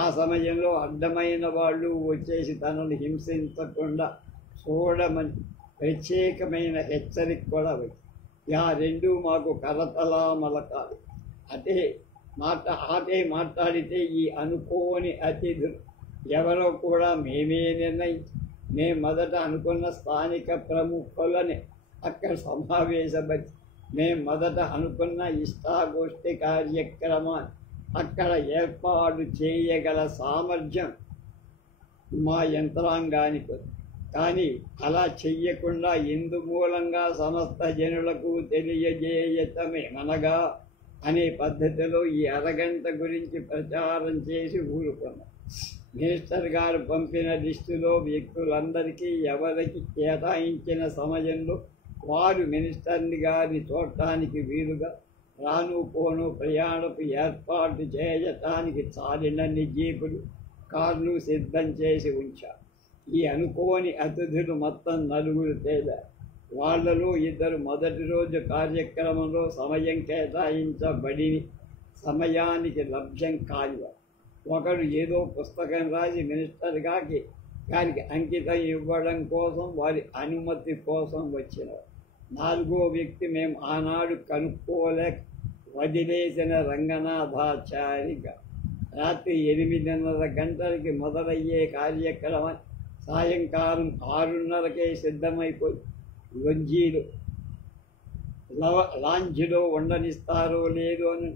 ఆ సమయంలో అడ్డమైన వాళ్ళు వచ్చేసి తనను హింసించకుండా చూడమని ప్రత్యేకమైన హెచ్చరిక కూడా వచ్చింది. రెండు మాకు కరతలా మలకాలి. అటే మాట్లాడితే ఈ అనుకోని అతిథులు ఎవరో కూడా మేమే నిర్ణయించి మేము మొదట అనుకున్న స్థానిక ప్రముఖులని అక్కడ సమావేశపరిచి మేము మొదట అనుకున్న ఇష్టాగోష్ఠి కార్యక్రమాన్ని అక్కడ ఏర్పాటు చేయగల సామర్థ్యం మా యంత్రాంగానికి. కానీ అలా చెయ్యకుండా ఇందు మూలంగా సమస్త జనులకు తెలియజేయటమేమనగా అనే పద్ధతిలో ఈ అరగంట గురించి ప్రచారం చేసి ఊరుకున్నాం. మినిస్టర్ గారు పంపిన లిస్టులో వ్యక్తులందరికీ ఎవరికి కేటాయించిన సమయంలో వారు మినిస్టర్ని గారిని చూడటానికి వీలుగా రాను పోను ప్రయాణపు ఏర్పాటు చేయటానికి చాలినన్ని జీపులు కార్లు సిద్ధం చేసి ఉంచారు. ఈ అనుకోని అతిథులు మొత్తం 4 తేలారు. వాళ్లలో 2 మొదటి రోజు కార్యక్రమంలో సమయం కేటాయించబడి సమయానికి లభ్యం కానివారు. ఒకడు ఏదో పుస్తకం రాసి మినిస్టర్ గారికి అంకితం ఇవ్వడం కోసం వారి అనుమతి కోసం వచ్చినవారు. 4వ వ్యక్తి మేము ఆనాడు కనుక్కోలేక వదిలేసిన రంగనాథాచారిగా. రాత్రి 8:30 గంటలకి మొదలయ్యే కార్యక్రమం సాయంకాలం 6:30కే సిద్ధమైపోయి లాంజ్లో ఉండనిస్తారో లేదో అని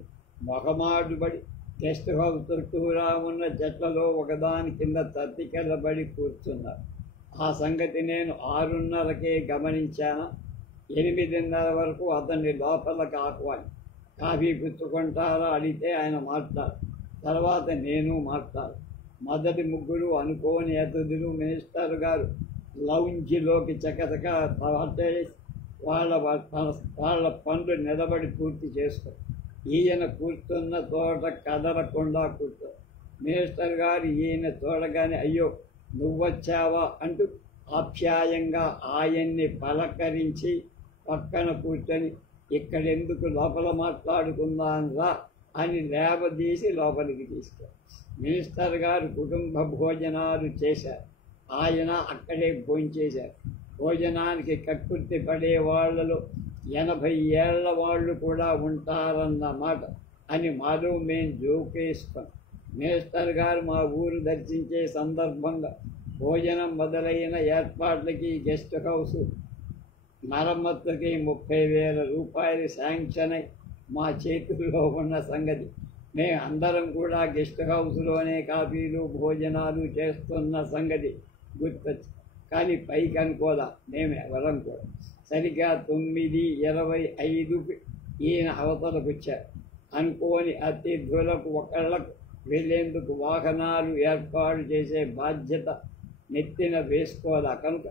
మొహమాటుబడి గెస్ట్ హౌస్ చుట్టూరా ఉన్న చెట్లలో ఒకదాని కింద తత్తికెళ్ళబడి కూర్చున్నారు. ఆ సంగతి నేను 6:30కే గమనించాను. 8:30 వరకు అతన్ని లోపలికి ఆహ్వాని కాఫీ పుచ్చుకుంటారా అడిగితే ఆయన మాట్లాడు. తర్వాత నేను మాట్లాడు. మొదటి 3 అనుకోని అతిథులు మినిస్టర్ గారు లౌంజ్లోకి చకచక వాళ్ళ పనులు నిలబడి పూర్తి చేసుకో. ఈయన కూర్చున్న చోట కదలకుండా కూర్చో. మినిస్టర్ గారు ఈయన చూడగానే అయ్యో నువ్వొచ్చావా అంటూ ఆప్యాయంగా ఆయన్ని పలకరించి పక్కన కూర్చొని ఇక్కడెందుకు లోపల మాట్లాడుకుందాన్రా అని లేవదీసి లోపలికి తీసుకెళ్ళి మినిస్టర్ గారు కుటుంబ భోజనాలు చేశారు. ఆయన అక్కడే భోంచేశారు. భోజనానికి కక్కుర్తి పడే వాళ్ళలో 80 ఏళ్ల వాళ్ళు కూడా ఉంటారన్నమాట అని మాలో మేము జోకేస్తాం. మినిస్టర్ గారు మా ఊరు దర్శించే సందర్భంగా భోజనం మొదలైన ఏర్పాట్లకి గెస్ట్ హౌస్ మరమ్మతులకి 30,000 రూపాయలు శాంక్షన్ అయి మా చేతుల్లో ఉన్న సంగతి మేము అందరం కూడా గెస్ట్ హౌస్లోనే కాఫీలు భోజనాలు చేస్తున్న సంగతి గుర్తొచ్చు. కానీ పైకి అనుకోదా, మేము ఎవరం కూడా. సరిగ్గా 9:25కి ఈయన అవతలకు వచ్చారు. అనుకోని అతిథులకు ఒకళ్ళకు వెళ్ళేందుకు వాహనాలు ఏర్పాటు చేసే బాధ్యత నెత్తిన వేసుకోదా కనుక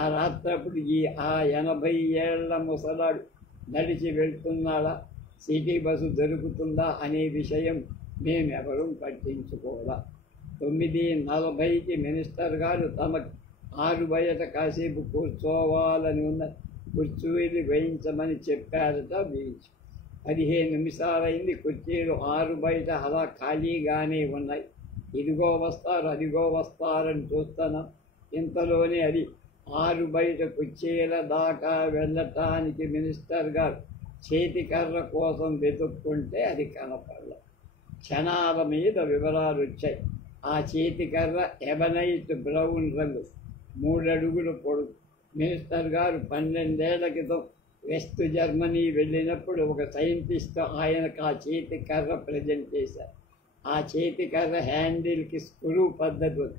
ఆ రాత్రప్పుడు ఆ 80 ఏళ్ల ముసలాడు నడిచి వెళ్తున్నాడా, సిటీ బస్సు దొరుకుతుందా అనే విషయం మేమెవరూ పట్టించుకోదా. 9:40కి మినిస్టర్ గారు తమకు 6 బయట కాసేపు కూర్చోవాలని ఉన్న కుర్చీలు వేయించమని చెప్పారట. వేయించు 15 నిమిషాలైంది. కుర్చీలు 6 బయట అలా ఖాళీగానే ఉన్నాయి. ఇదిగో వస్తారు అదిగో వస్తారని చూస్తున్నాం. ఇంతలోనే అది 6 బయట కుర్చీల దాకా వెళ్ళటానికి మినిస్టర్ గారు చేతికర్ర కోసం వెతుక్కుంటే అది కనపడలేదు. క్షణాల మీద వివరాలు వచ్చాయి. ఆ చేతికర్ర ఎబనైట్ బ్రౌన్ రంగు, 3 అడుగులు పొడుగు. మినిస్టర్ గారు 12 ఏళ్ల క్రితం వెస్ట్ జర్మనీ వెళ్ళినప్పుడు ఒక సైంటిస్ట్ ఆయనకు ఆ చేతికర్ర ప్రజెంట్ చేశారు. ఆ చేతికర్ర హ్యాండిల్కి స్క్రూ పద్ధతి ఉంది.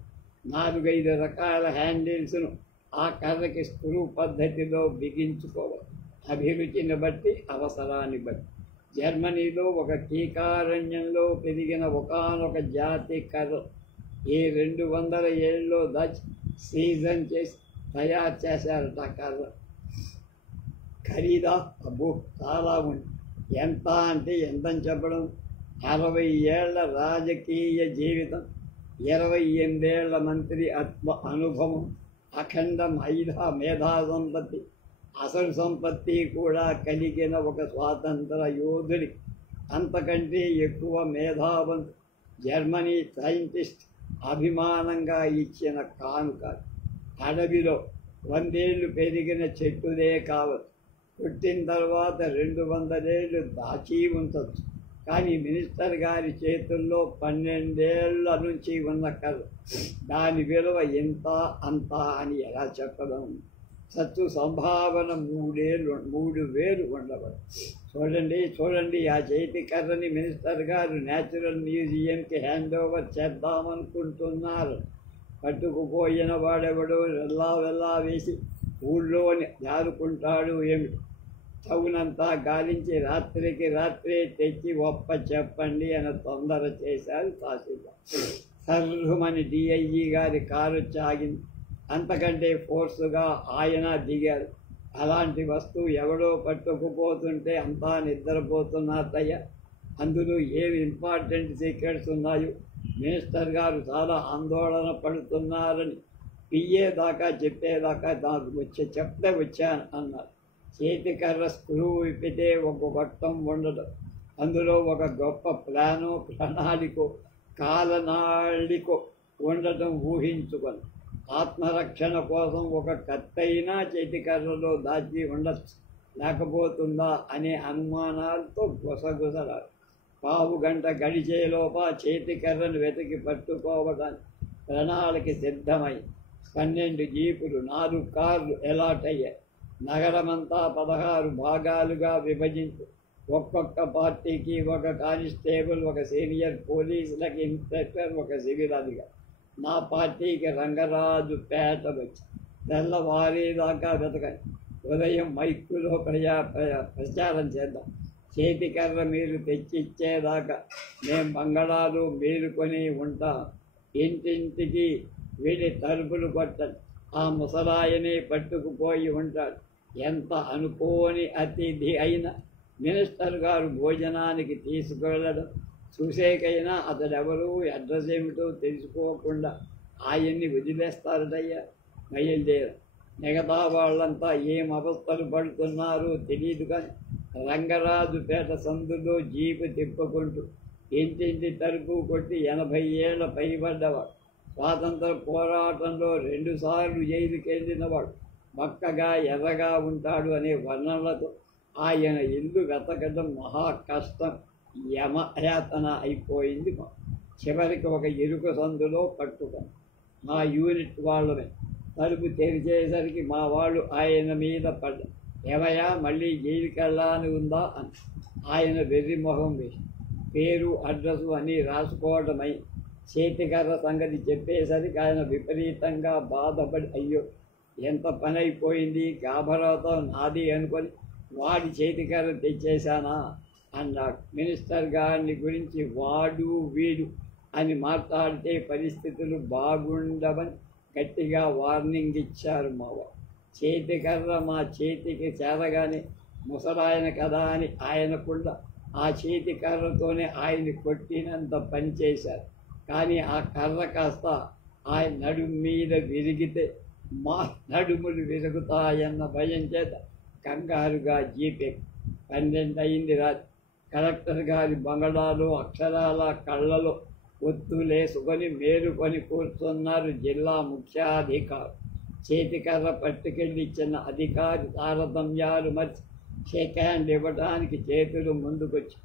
4-5 రకాల హ్యాండిల్స్ను ఆ కర్రకి స్క్రూ పద్ధతిలో బిగించుకోవాలి. అభిరుచిని బట్టి, అవసరాన్ని బట్టి. జర్మనీలో ఒక కీకారణ్యంలో పెరిగిన ఒకానొక జాతి కర్ర ఈ 200 ఏళ్ళలో దాచి సీజన్ చేసి తయారు చేశారట. కర్ర ఖరీదా అబ్బో చాలా ఉంది. ఎంత అంటే ఎంతని చెప్పడం, 60 ఏళ్ల రాజకీయ జీవితం, 28 ఏళ్ల మంత్రి అనుభవం, అఖండ మేధా సంపత్తి, అసలు సంపత్తి కూడా కలిగిన ఒక స్వాతంత్ర యోధుడి అంతకంటే ఎక్కువ మేధావంతు జర్మనీ సైంటిస్ట్ అభిమానంగా ఇచ్చిన కానుక. అడవిలో 100 ఏళ్ళు పెరిగిన చెట్టుదే కావచ్చు. పుట్టిన తర్వాత 200 ఏళ్ళు దాచి ఉంచవచ్చు. కానీ మినిస్టర్ గారి చేతుల్లో 12 ఏళ్ల నుంచి ఉన్న కర్ర, దాని విలువ ఎంత అంత అని ఎలా చెప్పడం? సత్తు సంభావన 3,000 ఉండవచ్చు. చూడండి ఆ చేతి కర్రని మినిస్టర్ గారు న్యాచురల్ మ్యూజియంకి హ్యాండ్ ఓవర్ చేద్దామనుకుంటున్నారు. పట్టుకుపోయిన వాడెవడో వెళ్ళా వేసి ఊళ్ళోని జారుకుంటాడు ఏమిటి? చవునంతా గాలించి రాత్రికి రాత్రే తెచ్చి చెప్పండి అని తొందర చేశారు తహసీల్దార్. సర్రుమని డిఐజీ గారి కారు ఆగింది. అంతకంటే ఫోర్సుగా ఆయన దిగారు. అలాంటి వస్తువు ఎవడో పట్టుకుపోతుంటే అంతా నిద్రపోతున్నారయ్యా. అందులో ఏవి ఇంపార్టెంట్ సీక్రెట్స్ ఉన్నాయో మినిస్టర్ గారు చాలా ఆందోళన పడుతున్నారని పిఏ దాకా చెప్పేదాకా నాకు చెప్తే వచ్చాను అన్నారు. చేతికర్ర స్క్రూ విప్పితే ఒక గొట్టం ఉండదు. అందులో ఒక గొప్ప ప్రణాళికో కాలనాళికో ఉండటం ఊహించుకొని ఆత్మరక్షణ కోసం ఒక కత్తైనా చేతికర్రలో దాచి ఉండొచ్చు, లేకపోతుందా అనే అనుమానాలతో గుసగుసలాడు. 1/2 గంట గడిచేలోప చేతికర్రను వెతికి పట్టుకోవడానికి ప్రణాళిక సిద్ధమై 12 జీపులు, 4 కార్లు అలాట్ అయ్యాయి. నగరమంతా 16 భాగాలుగా విభజించి ఒక్కొక్క పార్టీకి ఒక కానిస్టేబుల్, ఒక సీనియర్ పోలీసులకు ఇన్స్పెక్టర్, ఒక సివిల్ అధికారి. నా పార్టీకి రంగరాజు పేట వచ్చి తెల్లవారేదాకా వెతకండి. ఉదయం మైకులో ప్రచారం చేద్దాం. చేతికర్ర మీరు తెచ్చిచ్చేదాకా మేము బంగళాలు మేలుకొని ఉంటాం. ఇంటింటికి వీడి తలుపులు కొట్టండి. ఆ ముసలాయనే పట్టుకుపోయి ఉంటాడు. ఎంత అనుకోని అతిథి అయినా మినిస్టర్ గారు భోజనానికి తీసుకువెళ్ళడం చూసేకైనా అతడెవరూ అడ్రస్ ఏమిటో తెలుసుకోకుండా ఆయన్ని వదిలేస్తారటయ్యా. బయలుదేరు. మిగతా వాళ్ళంతా ఏం అవస్థలు పడుతున్నారో తెలియదు. కానీ రంగరాజుపేట సందులో జీపు తిప్పుకుంటూ ఇంటింటి తలుపు కొట్టి 80 ఏళ్ల పైబడ్డవాడు. స్వాతంత్ర పోరాటంలో 2 సార్లు జైలుకి వెళ్ళినవాడు. బక్కగా ఎర్రగా ఉంటాడు అనే వర్ణనలతో ఆయన ఇల్లు వెతకడం మహా కష్టం, యమయాతన అయిపోయింది. చివరికి ఒక ఇరుకు సందులో పట్టుకొని మా యూనిట్ వాళ్ళమే తలుపు తెరిచేసరికి మా వాళ్ళు ఆయన మీద పడ్డారు. ఏమయ్యా మళ్ళీ జైలుకి వెళ్ళాలని ఉందా అని. ఆయన వెర్రి మొహం వేసి పేరు అడ్రస్సు అన్నీ రాసుకోవడమై చేతికర్ర సంగతి చెప్పేసరికి ఆయన విపరీతంగా బాధపడి అయ్యో ఎంత పని అయిపోయింది, గాభరాతో నాది అనుకొని వాడి చేతికర్ర తెచ్చేశానా అన్నాడు. మినిస్టర్ గారిని గురించి వాడు వీడు అని మాట్లాడితే పరిస్థితులు బాగుండవని గట్టిగా వార్నింగ్ ఇచ్చారు మావాడు. చేతికర్ర మా చేతికి చేరగానే ముసలాయన కదా అని ఆయనకుండా ఆ చేతి కర్రతోనే ఆయన్ని కొట్టినంత పని చేశారు. కానీ ఆ కర్ర కాస్త ఆయన నడుము మీద విరిగితే మా నడుములు విరుగుతాయన్న భయం చేత కంగారుగా జీపే 12 అయింది రాత్రి. కలెక్టర్ గారి బంగళాలో అక్షరాల కళ్ళలో ఒత్తులేసుకొని మేలుకొని కూర్చున్నారు జిల్లా ముఖ్యాధికారు. చేతికర్ర పట్టుకెళ్ళి ఇచ్చిన అధికారి తారతమ్యాలు మర్చి షేక్ హ్యాండ్ ఇవ్వడానికి చేతులు ముందుకొచ్చి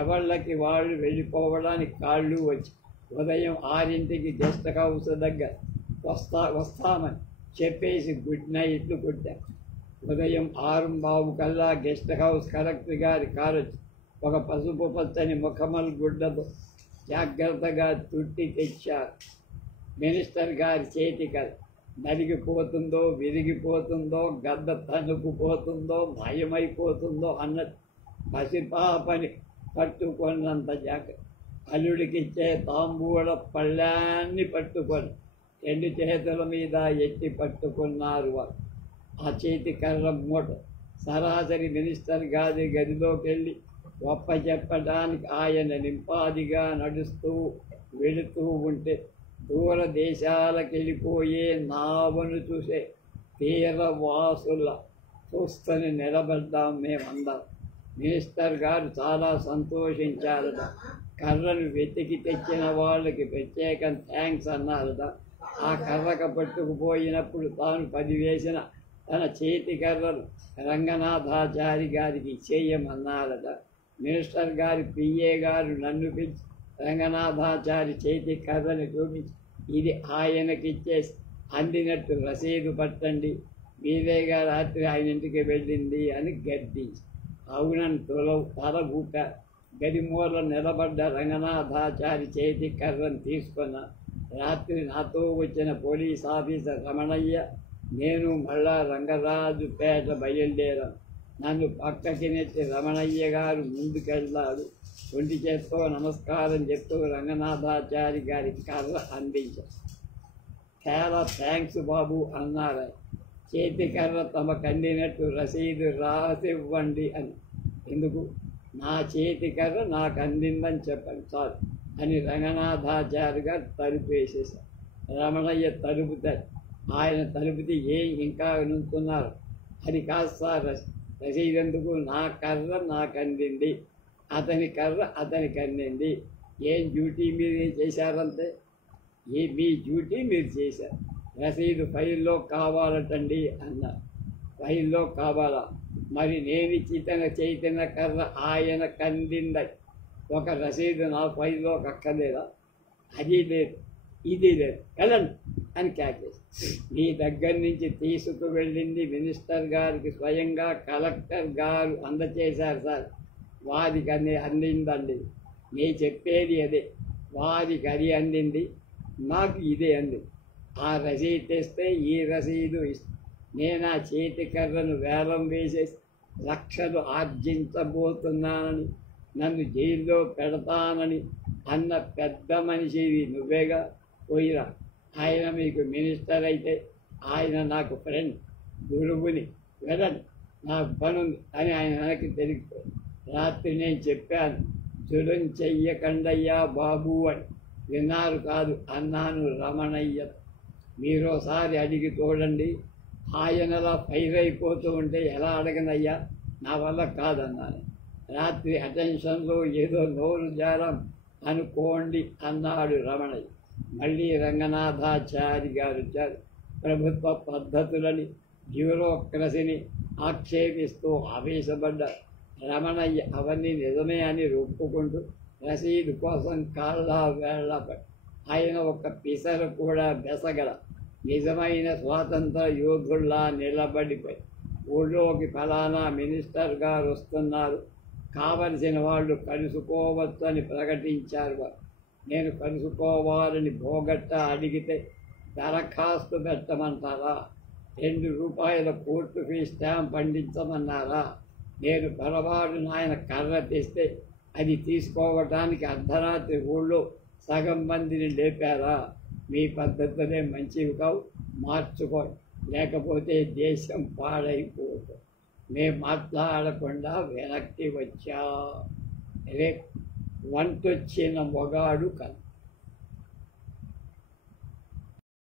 ఎవళ్ళకి వాళ్ళు వెళ్ళిపోవడానికి కాళ్ళు వచ్చి ఉదయం 6ంటికి గెస్ట్ హౌస్ దగ్గర వస్తామని చెప్పేసి గుడ్ నైట్లు కొట్టారు. ఉదయం 6:15 కల్లా గెస్ట్ హౌస్ కలెక్టర్ గారి కారు వచ్చి ఒక పసుపు పచ్చని ముఖమల్ గుడ్డతో జాగ్రత్తగా తుట్టి తెచ్చారు. మినిస్టర్ గారి చేతికర్ర నలిగిపోతుందో విరిగిపోతుందో గద్ద తనుకుపోతుందో మాయమైపోతుందో అన్నది పసిపాపని పట్టుకున్నంత జాగ్రత్త. అల్లుడికిచ్చే తాంబూల పళ్ళాన్ని పట్టుకొని 2 చేతుల మీద ఎత్తి పట్టుకున్నారు వారు. ఆ చేతి కర్ర మూట సరాసరి మినిస్టర్ గారి గదిలోకి వెళ్ళి గొప్ప చెప్పడానికి ఆయన నింపాదిగా నడుస్తూ వెళుతూ ఉంటే దూర దేశాలకు వెళ్ళిపోయే నావను చూసే తీరవాసుల చూస్తని నిలబడ్డాం మేమందరం. మినిస్టర్ గారు చాలా సంతోషించారట. కర్రను వెతికి తెచ్చిన వాళ్ళకి ప్రత్యేకం థ్యాంక్స్ అన్నారట. ఆ కర్రక పట్టుకుపోయినప్పుడు తాను 10 వేసిన తన చేతి కర్రను రంగనాథాచారి గారికి ఇచ్చేయమన్నారట. మినిస్టర్ గారి పిఏ గారు నన్ను పిలిచి రంగనాథాచారి చేతి కర్రని చూపించి ఇది ఆయనకిచ్చేసి అందినట్టు రసీదు పట్టండి, మీరేగా రాత్రి ఆయన ఇంటికి వెళ్ళింది అని గద్దించి అవునని తల ఊపారు. గదిమూల నిలబడ్డ రంగనాథాచారి చేతి కర్రను తీసుకున్న రాత్రి నాతో వచ్చిన పోలీస్ ఆఫీసర్ రమణయ్య నేను మళ్ళా రంగరాజుపేట బయలుదేరాం. నన్ను పక్కకి నెట్టి రమణయ్య గారు ముందుకెళ్ళాడు. ఒంటి చేత్తో నమస్కారం చెప్తూ రంగనాథాచారి గారి కర్ర అందించారు. చాలా థ్యాంక్స్ బాబు అన్నారు. చేతి కర్ర తమకు అందినట్టు రసీదు రాసివ్వండి అని. ఎందుకు? నా చేతి కర్ర నాకు అందిందని చెప్పండి చాలు అని రంగనాథాచారి గారు తలుపు వేసేశారు. రమణయ్య తలుపుతారు. ఆయన తలుపుతి ఇంకా నుంచున్నారు. అది కాదు సార్, రసీదు ఎందుకు? నా కర్ర నాకు అందింది, అతని కర్ర అతనికి అందింది. ఏం డ్యూటీ మీరు చేశారంతే, మీ డ్యూటీ మీరు చేశారు. రసీదు ఫైల్లో కావాలటండి అన్నారు. ఫైల్లో కావాలా? మరి నేను చైతన్య కర్ర ఆయన కందింది. ఒక రసీదు నా ఫైల్లో అక్కర్లేదా? అది లేదు, ఇది లేదు, వెళ్ళండి అని క్యాకేసి మీ దగ్గర నుంచి తీసుకువెళ్ళింది మినిస్టర్ గారికి స్వయంగా కలెక్టర్ గారు అందచేశారు సార్. వారికి అందిందండి. నీ చెప్పేది అదే, వారికి అది అందింది, నాకు ఇదే అందింది. ఆ రసీదు తెస్తే ఈ రసీదు నేను ఆ చేతి కర్రను వేలం వేసేసి లక్షలు ఆర్జించబోతున్నానని, నన్ను జైల్లో పెడతానని అన్న పెద్ద మనిషివి నువ్వేగా, పోయిరా. ఆయన మీకు మినిస్టర్ అయితే ఆయన నాకు ఫ్రెండ్, గురువుని, వెళ్ళండి నాకు పనుంది అని ఆయన వెనక్కి తెలిగిపోయి రాత్రి నేను చెప్పాను చుడం చెయ్యకండయ్యా బాబు అని. విన్నారు కాదు అన్నాను రమణయ్య. మీరోసారి అడిగి చూడండి. ఆయనలా ఫైర్ అయిపోతూ ఉంటే ఎలా అడగనయ్యా, నా వల్ల కాదన్నాను. రాత్రి అటెన్షన్లో ఏదో నోరు జారం అనుకోండి అన్నాడు రమణయ్య. మళ్ళీ రంగనాథాచారి గారు వచ్చారు. ప్రభుత్వ పద్ధతులని, బ్యూరోక్రసీని ఆక్షేపిస్తూ ఆవేశపడ్డారు. రమణయ్య అవన్నీ నిజమే అని ఒప్పుకుంటూ రసీదు కోసం కాళ్ళ వేళ్లపడి ఆయన ఒక పిసరు కూడా బెసగల నిజమైన స్వాతంత్ర యోధుల్లా నిలబడిపోయి ఊళ్ళోకి ఫలానా మినిస్టర్ గారు వస్తున్నారు, కావలసిన వాళ్ళు కలుసుకోవచ్చు అని ప్రకటించారు. వారు నేను కలుసుకోవాలని భోగట్ట అడిగితే దరఖాస్తు పెట్టమంటారా? 2 రూపాయల కోర్టు ఫీ స్టాంప్ పండించమన్నారా? నేను పొరపాటు నాయన కర్ర తెస్తే అది తీసుకోవటానికి అర్ధరాత్రి ఊళ్ళో సగం మందిని లేపారా? మీ పద్ధతులే మంచివి కావు, మార్చుకోండి, లేకపోతే దేశం పాడైపోతుంది. మేము మాట్లాడకుండా వెనక్కి వచ్చా. రేపు వంటొచ్చిన మొగాడు కను